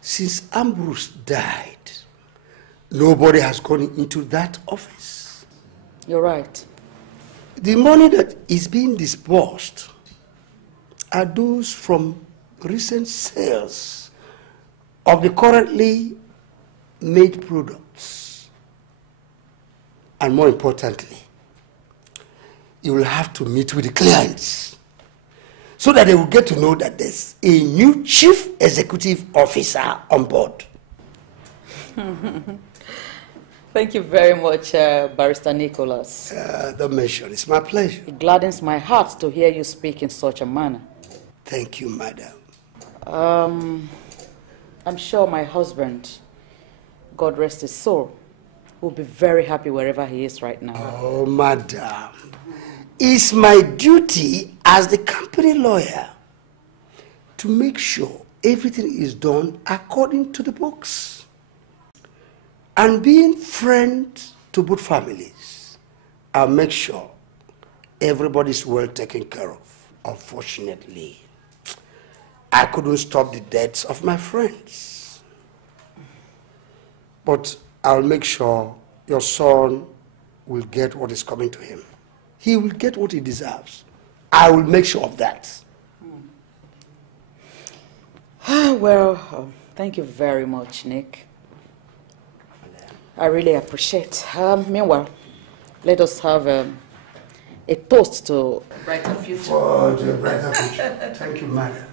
since Ambrose died, nobody has gone into that office. You're right. The money that is being disbursed are those from recent sales of the currently made products. And more importantly, you will have to meet with the clients so that they will get to know that there's a new chief executive officer on board. Thank you very much, Barrister Nicholas. Don't mention, it's my pleasure. It gladdens my heart to hear you speak in such a manner. Thank you, madam. I'm sure my husband, God rest his soul, will be very happy wherever he is right now. Oh, madam. It's my duty as the company lawyer to make sure everything is done according to the books. And being friend to both families, I'll make sure everybody's well taken care of. Unfortunately, I couldn't stop the deaths of my friends. But I'll make sure your son will get what is coming to him. He will get what he deserves. I will make sure of that. Well, thank you very much, Nick. I really appreciate. Meanwhile, let us have a toast to a brighter future. For the brighter future. Thank you, madam.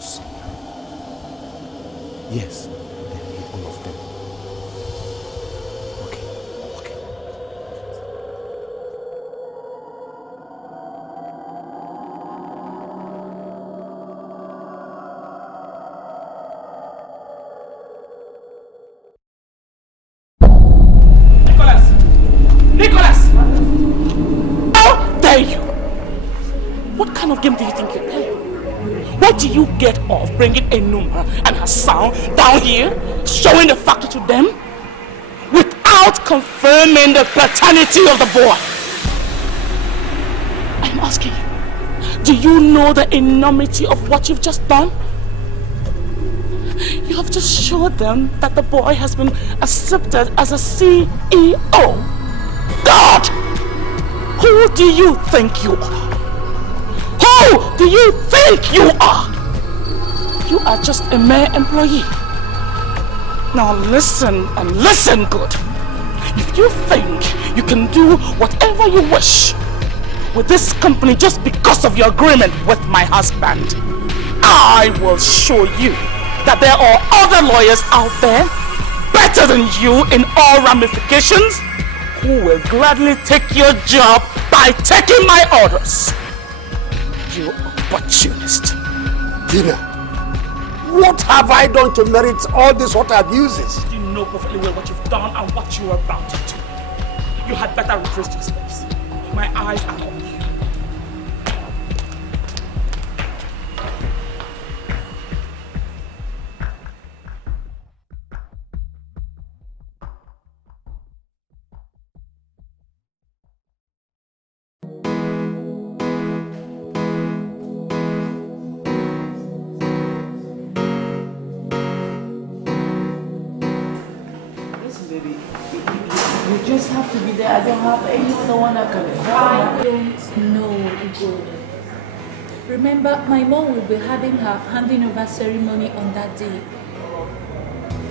precious. Yes, they need all of them. Okay. Nicholas! How dare you? What kind of game do you think you're playing? What do you get off bringing Enuma and her son down here, showing the factor to them, without confirming the paternity of the boy? I'm asking you, do you know the enormity of what you've just done? You have just showed them that the boy has been accepted as a CEO. God! Who do you think you are? Who do you think you are? You are just a mere employee. Now listen, and listen good. If you think you can do whatever you wish with this company just because of your agreement with my husband, I will show you that there are other lawyers out there better than you in all ramifications who will gladly take your job by taking my orders. You opportunist. Tina, what have I done to merit all these hot abuses? You know perfectly well what you've done and what you are about to do. You had better retrace your steps. My eyes are on you. Have to be there. I don't have any other one I can call. I don't know, Igor. Remember, my mom will be having her handing over ceremony on that day.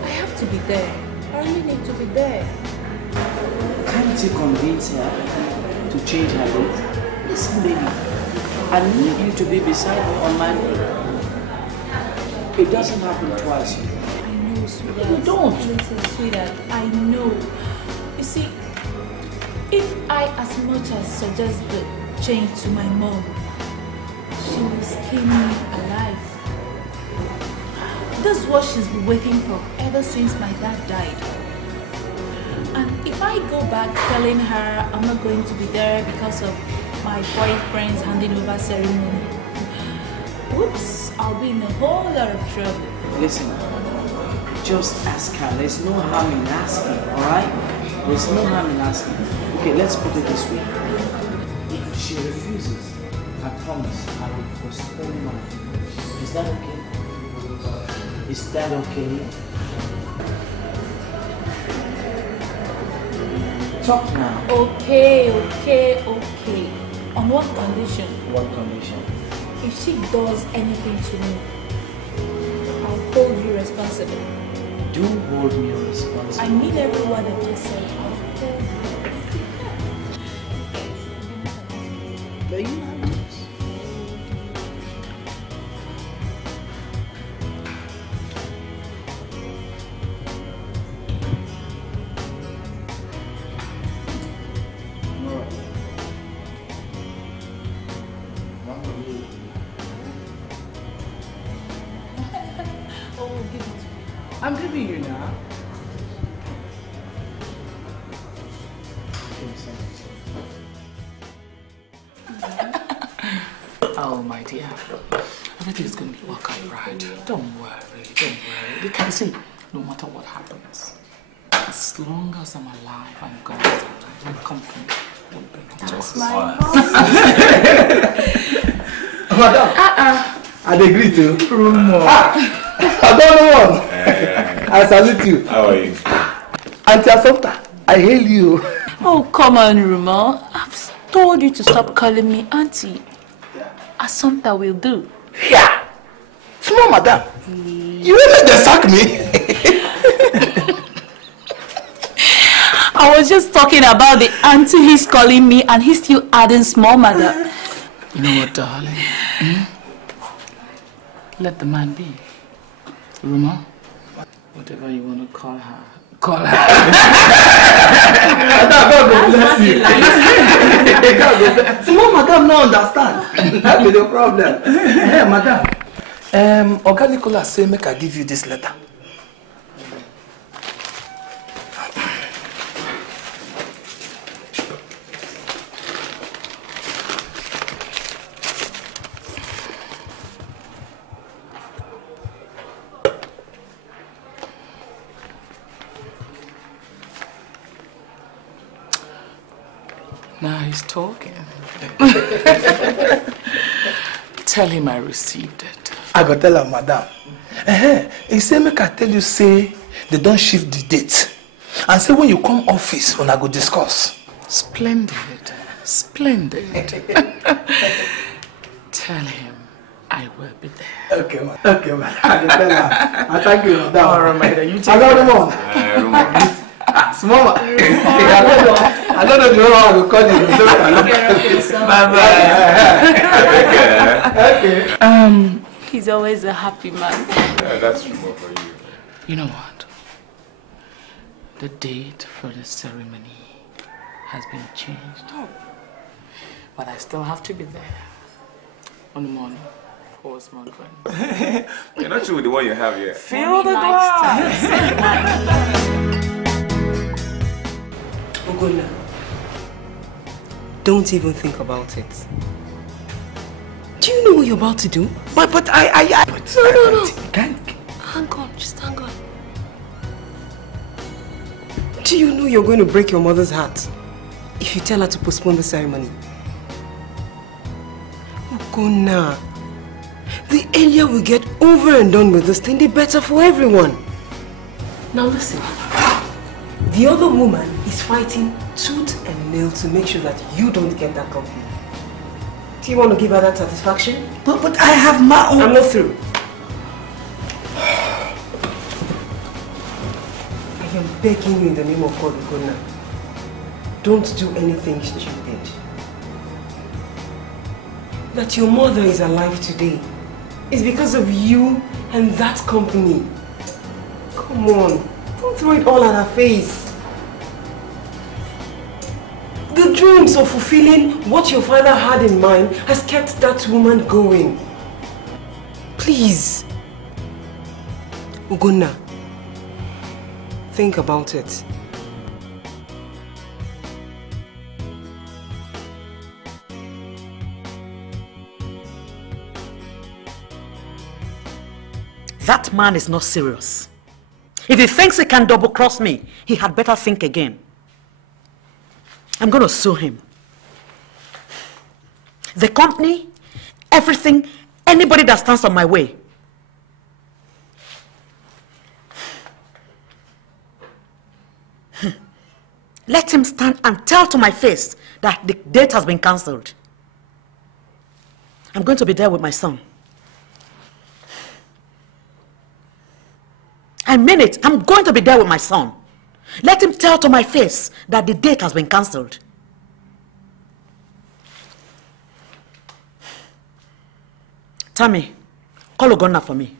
I have to be there. I really need to be there. Can't you convince her to change her date? Listen, baby, I need you to be beside me on my day. It doesn't happen twice. I know, sweetheart. You don't. Listen, sweetheart, I know. You see, if I as much as suggest the change to my mom, she will skin me alive. This is what she's been waiting for ever since my dad died. And if I go back telling her I'm not going to be there because of my boyfriend's handing over ceremony, whoops, I'll be in a whole lot of trouble. Listen, just ask her. There's no harm in asking, alright? There's no harm in asking. Okay, let's put it this way. If she refuses, I promise I will postpone mine. Is that okay? Is that okay? Talk now. Okay. On what condition? What condition? If she does anything to me, I'll hold you responsible. Don't hold me responsible. I mean every word I just said. But you have this. Oh, give it to me. I'm giving you now. Oh, my dear. Everything is going to work out right. Don't worry. Because, see, no matter what happens, as long as I'm alive, I'm going to survive. My company will be That's my Madam, I agree to. Rumor. I don't know. I salute you. How are you? Auntie Assumpta, I hail you. Oh, come on, Rumor. I've told you to stop calling me auntie. Assumpta will do. Yeah. Small madam. You really just sack me. I was just talking about the auntie he's calling me and he's still adding small mother. You know what, darling? Let the man be. Ruma, whatever you want to call her. Call her. God bless you. Small madam no understand. That be the problem. Hey, madam. Oga Nicholas say make I give you this letter. Now he's talking. Tell him I received it. I go tell him, madam. He say make I tell you say they don't shift the date. And say when you come office, when I go discuss. Splendid. Splendid. Tell him I will be there. Okay, man. Okay, man. I go tell him. I thank you, madam. All right, madam. You take I got them on. Small man. I don't know the way I will call you. Bye-bye. Okay. He's always a happy man. Yeah, that's more for you. You know what? The date for the ceremony has been changed. Oh. But I still have to be there on the morning. Horse mountain. You're not sure with the one you have yet. Feel the glass. Ogona, don't even think about it. Do you know what you're about to do? But no. Hang on, just hang on. Do you know you're going to break your mother's heart if you tell her to postpone the ceremony? Ogona, the earlier we get over and done with this thing, the better for everyone. Now listen, the other woman is fighting tooth and nail to make sure that you don't get that company. Do you want to give her that satisfaction? But I have my own... I'm not through. I am begging you in the name of God, Ogona. Don't do anything stupid. That your mother is alive today is because of you and that company. Come on, don't throw it all at her face. The dreams of fulfilling what your father had in mind has kept that woman going. Please. Ogona, think about it. That man is not serious. If he thinks he can double-cross me, he had better think again. I'm going to sue him. The company, everything, anybody that stands on my way. Let him stand and tell to my face that the date has been cancelled. I'm going to be there with my son. I mean it. I'm going to be there with my son. Let him tell to my face that the date has been cancelled. Tammy, call Ogonna for me.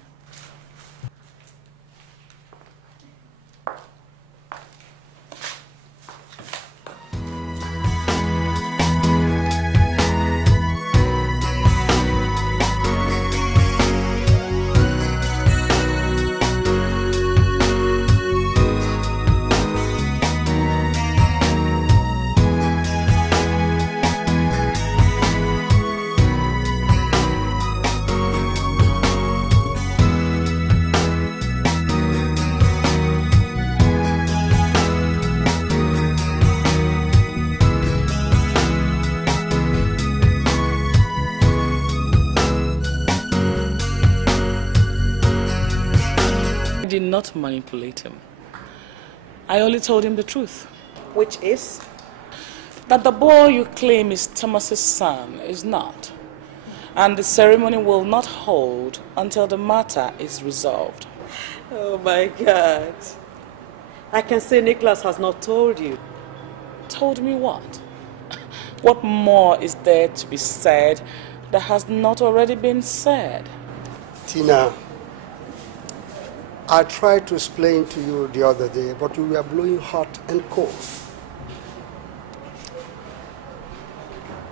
Not manipulate him. I only told him the truth. Which is? That the boy you claim is Thomas's son is not. And the ceremony will not hold until the matter is resolved. Oh my God. I can say Nicholas has not told you. Told me what? What more is there to be said that has not already been said? Tina, I tried to explain to you the other day, but you were blowing hot and cold.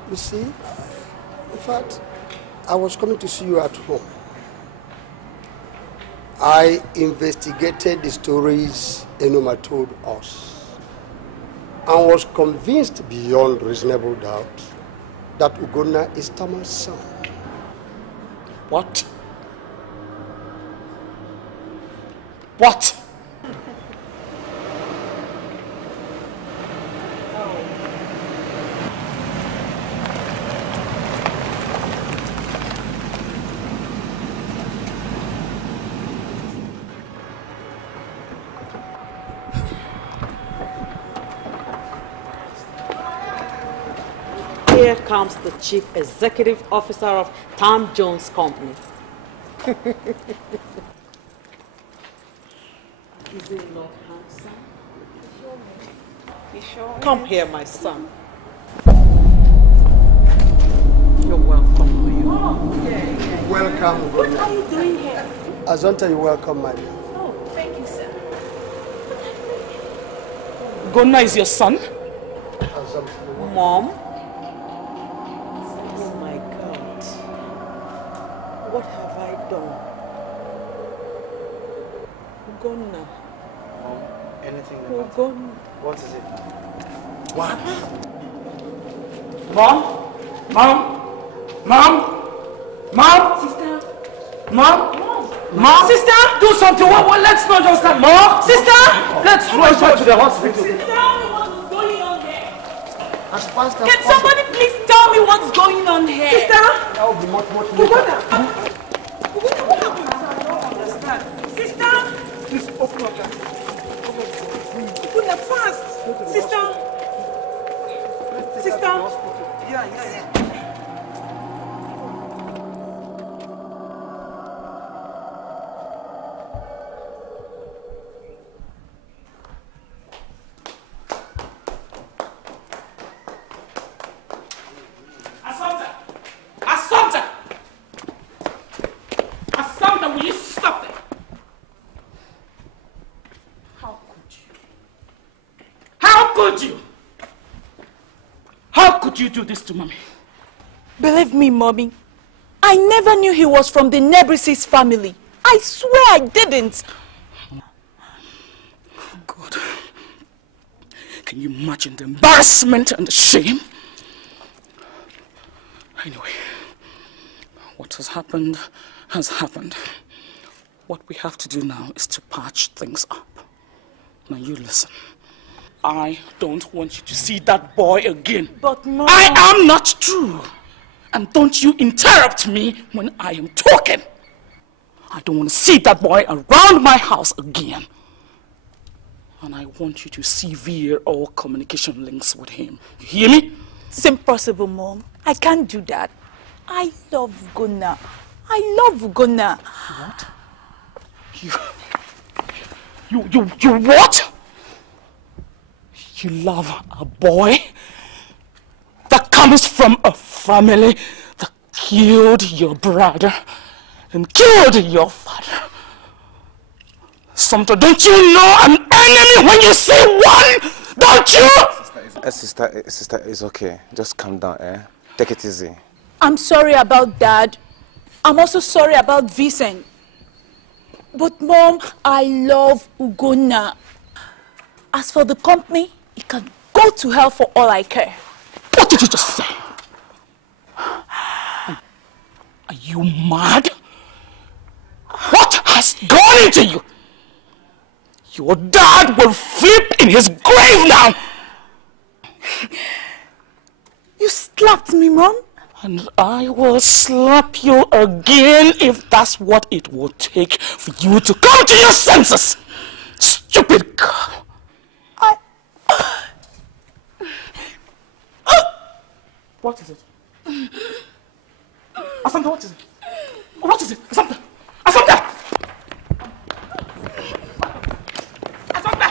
You see, in fact, I was coming to see you at home. I investigated the stories Enoma told us and was convinced beyond reasonable doubt that Ugonna is Tama's son. What? What? Here comes the Chief Executive Officer of Tom Jones Company. Is he not handsome? Come here, my son. You're welcome. Welcome. What are you doing here? Azonta, you're welcome, my dear. Oh, thank you, sir. Gonna is your son? Mom? Oh my God. What have I done? Ugonna. Mom, anything the matter? Ugonna. What is it? What? Mom? Mom? Mom? Mom? Sister? Mom? Mom? Sister? Do something. What? Let's not just stand. Mom? Sister? Let's rush her to the hospital. Tell me what's going on here. As fast as Can somebody please tell me what's going on here? Sister? That would be much later. What happened? I don't understand. Sister? Please open up that. Open up fast. Sister? Sister? Yeah. Assumpta, will you stop it? How could you? How could you do this to Mommy? Believe me, Mommy, I never knew he was from the Nebrisis family. I swear I didn't. God. Can you imagine the embarrassment and the shame? Anyway, what has happened has happened. What we have to do now is to patch things up. Now you listen. I don't want you to see that boy again. But Mom... I am not true. And don't you interrupt me when I am talking. I don't want to see that boy around my house again. And I want you to sever all communication links with him. You hear me? It's impossible, Mom. I can't do that. I love Ugonna. I love Ugonna. What? You what? You love a boy that comes from a family that killed your brother and killed your father. Assumpta, don't you know an enemy when you see one? Don't you? Sister, it's okay. Just calm down, eh? Take it easy. I'm sorry about Dad. I'm also sorry about Vincent. But Mom, I love Ugonna. As for the company, it can go to hell for all I care. What did you just say? Are you mad? What has gone into you? Your dad will flip in his grave now. You slapped me, Mom. And I will slap you again if that's what it will take for you to come to your senses. Stupid girl. What is it? Assumpta, what is it? What is it? Assumpta! Assumpta! Assumpta!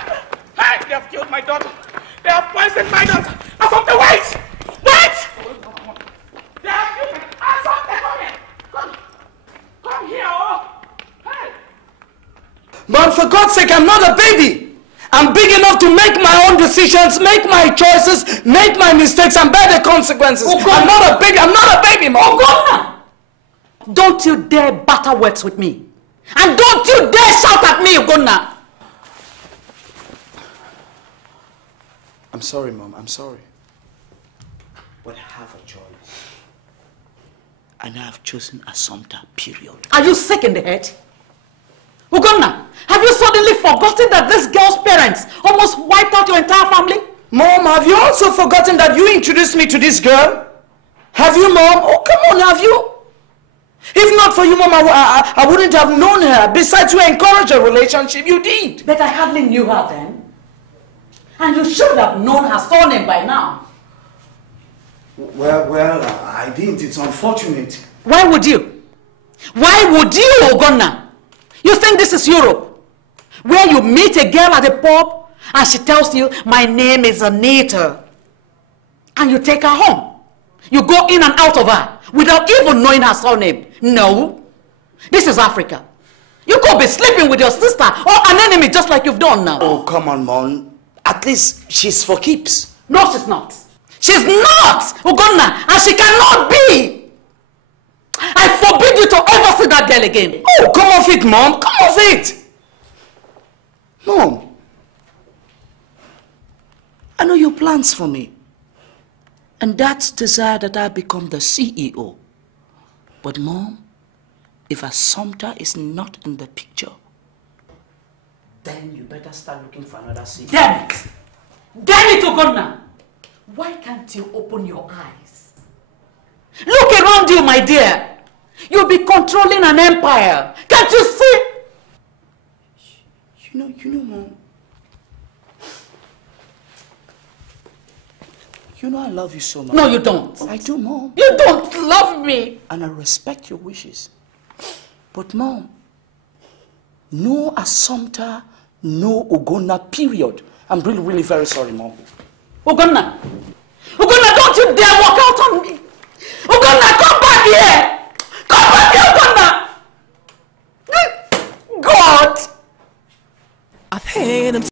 Hey, they have killed my daughter. They have poisoned my daughter. Assumpta, wait! Wait! They have killed my... Assumpta, come here! Come here, oh! But for God's sake, I'm not a baby. I'm big enough to make my own decisions, make my choices, make my mistakes, and bear the consequences. I'm not a baby. I'm not a baby, Mom. Ugonna! Don't you dare batter words with me. And don't you dare shout at me, Ugonna! I'm sorry, Mom. I'm sorry. But I have a choice. And I have chosen Assumpta, period. Are you sick in the head? Ugonna, have you suddenly forgotten that this girl's parents almost wiped out your entire family? Mom, have you also forgotten that you introduced me to this girl? Have you, Mom? Oh, come on, have you? If not for you, Mom, I wouldn't have known her. Besides, you encouraged a relationship. You did. But I hardly knew her then. And you should have known her surname by now. Well, I didn't. It's unfortunate. Why would you? Why would you, Ugonna? You think this is Europe? Where you meet a girl at a pub and she tells you, my name is Anita. And you take her home. You go in and out of her without even knowing her surname. No. This is Africa. You could be sleeping with your sister or an enemy just like you've done now. Oh, come on, Mom. At least she's for keeps. No, she's not. She's not, Ugonna, and she cannot be. I forbid you to ever see that girl again. Oh, come off it, Mom. Come off it. Mom, I know your plans for me. And that's desire that I become the CEO. But Mom, if Assumpta is not in the picture, then you better start looking for another CEO. Damn it! Damn it, Ugonna! Why can't you open your eyes? Look around you, my dear. You'll be controlling an empire. Can't you see? You know, Mom. You know I love you so much. No, you don't. I do, Mom. You don't love me. And I respect your wishes. But Mom, no Assumpta, no Ugonna, period. I'm really, really very sorry, Mom. Ugonna! Ugonna, don't you dare walk out on me! Ugonna, come back here! Come back here, Ugonna! God! I've had him.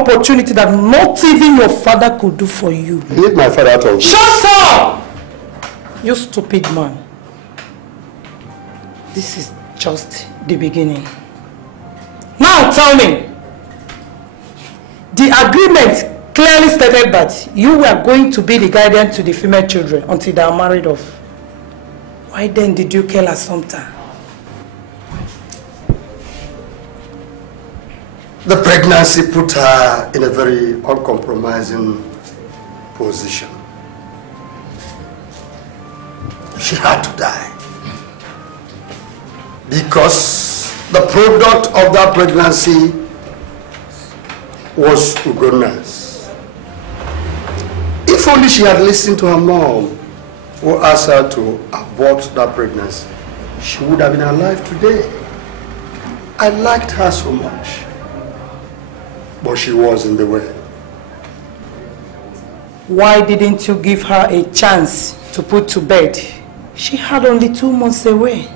opportunity that not even your father could do for you. Leave my father out of this. Shut up! You stupid man. This is just the beginning. Now tell me, the agreement clearly stated that you were going to be the guardian to the female children until they are married off. Why then did you kill Assumpta? The pregnancy put her in a very uncompromising position. She had to die. Because the product of that pregnancy was Ugona's. If only she had listened to her mom who asked her to abort that pregnancy, she would have been alive today. I liked her so much. But she was in the way. Why didn't you give her a chance to put to bed? She had only 2 months away.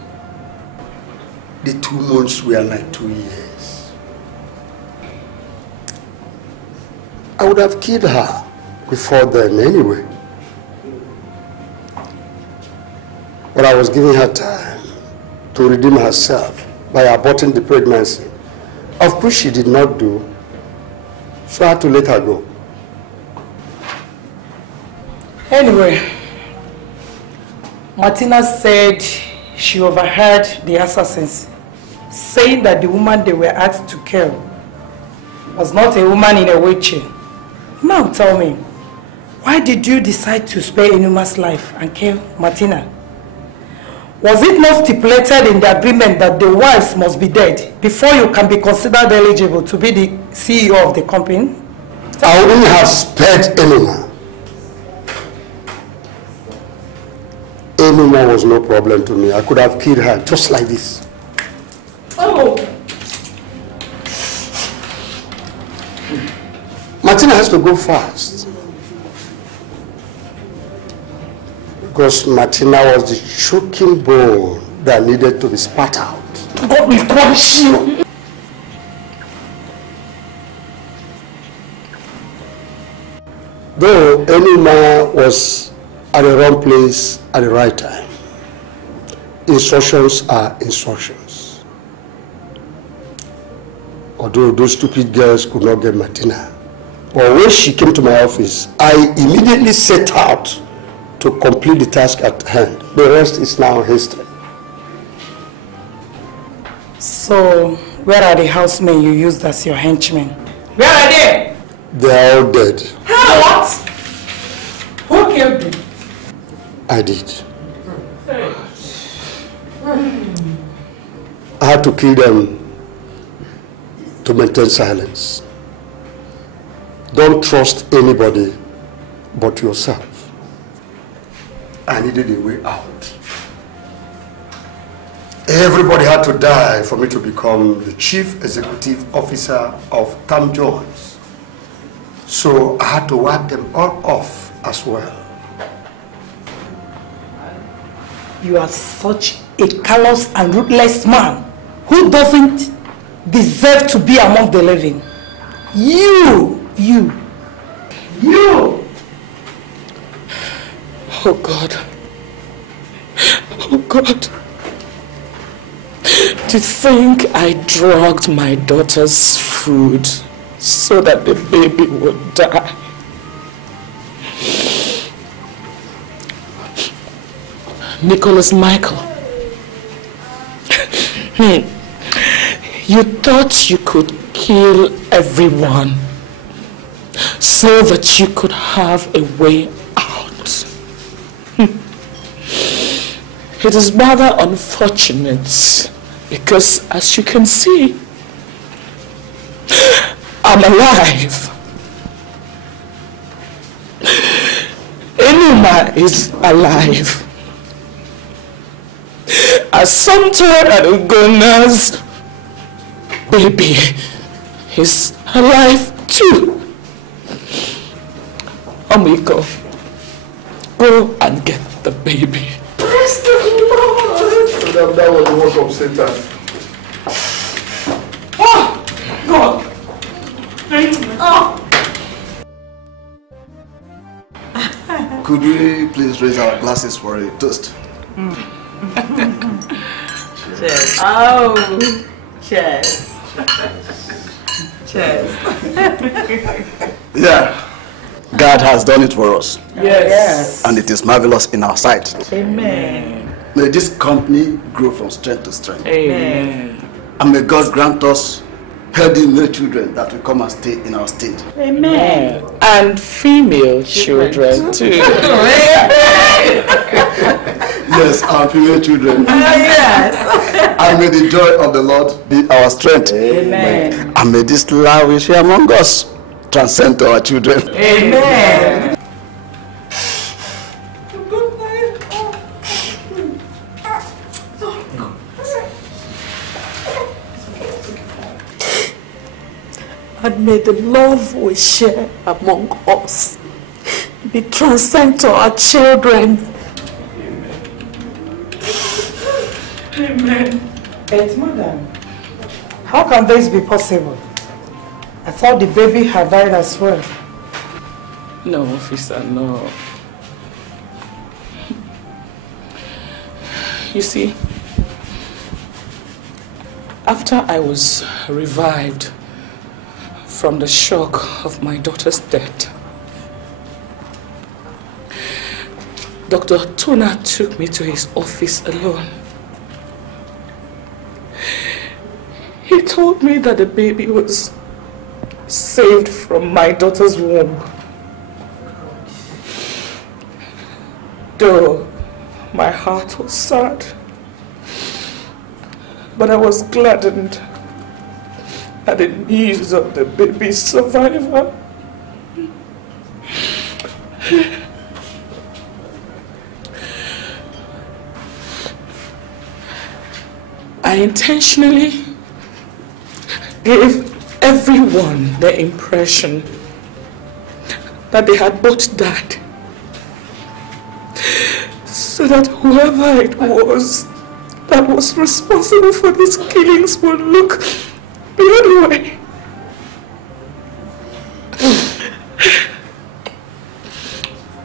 The 2 months were like 2 years. I would have killed her before then anyway. But I was giving her time to redeem herself by aborting the pregnancy, of which she did not do. So I had to let her go. Anyway, Martina said she overheard the assassins saying that the woman they were asked to kill was not a woman in a wheelchair. Now tell me, why did you decide to spare Enuma's life and kill Martina? Was it not stipulated in the agreement that the wives must be dead before you can be considered eligible to be the CEO of the company? I wouldn't have spared Enuma. Enuma was no problem to me. I could have killed her just like this. Oh! Martina has to go fast. Because Martina was the choking bone that needed to be spat out. God will punish you! Though Enuma was at the wrong place at the right time, instructions are instructions. Although those stupid girls could not get Martina. But when she came to my office, I immediately set out to complete the task at hand. The rest is now history. So, where are the housemen you used as your henchmen? Where are they? They are all dead. What? Who killed them? I did. I had to kill them to maintain silence. Don't trust anybody but yourself. I needed a way out. Everybody had to die for me to become the chief executive officer of Tam Jones. So I had to wipe them all off as well. You are such a callous and ruthless man who doesn't deserve to be among the living. You! Oh God. Oh God. To think I drugged my daughter's food so that the baby would die. Nicholas Michael. You thought you could kill everyone so that you could have a way out. It is rather unfortunate because, as you can see, I'm alive. Enuma is alive. Assumpta and Ugona's baby is alive too. Omiko, go and get the baby. Praise the Lord! That was the work of Satan. Oh! God! Thank you. Oh! Could we please raise our glasses for a toast? Cheers. Oh, cheers. Cheers. Yeah. God has done it for us. Yes. And it is marvelous in our sight. Amen. May this company grow from strength to strength. Amen. And may God grant us healthy male children that will come and stay in our state. Amen. And female children too. Yes, our female children. Yes. And may the joy of the Lord be our strength. Amen. And may this love we share among us transcend to our children. Amen. And may the love we share among us be transcend to our children. Amen. But madam, how can this be possible? I thought the baby had died as well. No, officer, no. You see, after I was revived from the shock of my daughter's death, Dr. Tuna took me to his office alone. He told me that the baby was saved from my daughter's womb. Though my heart was sad, but I was gladdened at the news of the baby's survival. I intentionally gave everyone the impression that they had both died, so that whoever it was that was responsible for these killings would look the other way.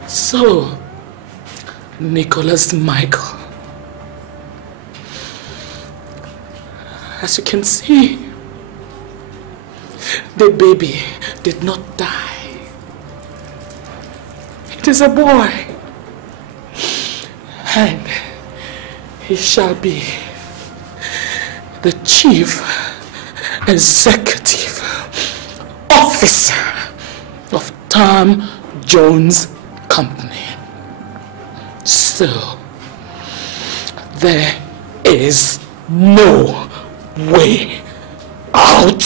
So, Nicholas Michael, as you can see, the baby did not die. It is a boy, and he shall be the chief executive officer of Tom Jones Company. So, there is no way out.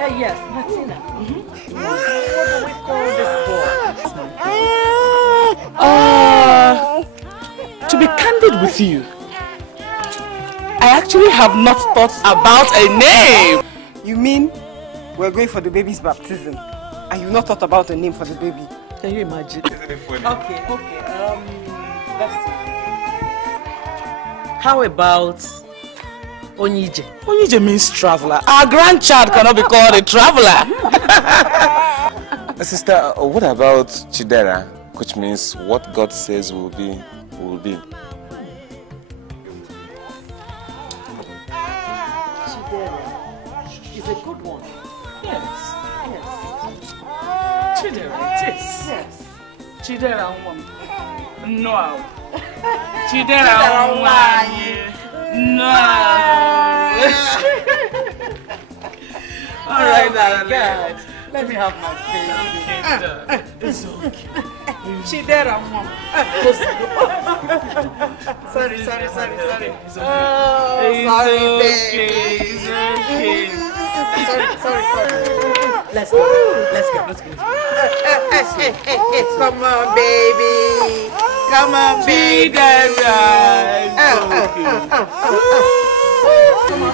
Yes, Martina. What do we call this boy? To be candid with you, I actually have not thought about a name. You mean we're going for the baby's baptism and you've not thought about a name for the baby? Can you imagine? Okay. Let's see. How about Onyije? Onyije means traveler. Our grandchild cannot be called a traveler. Sister, what about Chidera, which means what God says will be, will be? Chidera is a good one. Yes. Chidera, it is. Yes. Chidera, no. Chidera, no. All right, darling. Let me have my baby. It's okay. Chidera, mom. Sorry. It's okay. Sorry, baby. It's okay. Sorry. Let's go. Come on, baby. Come on, baby. Chidera. Come on.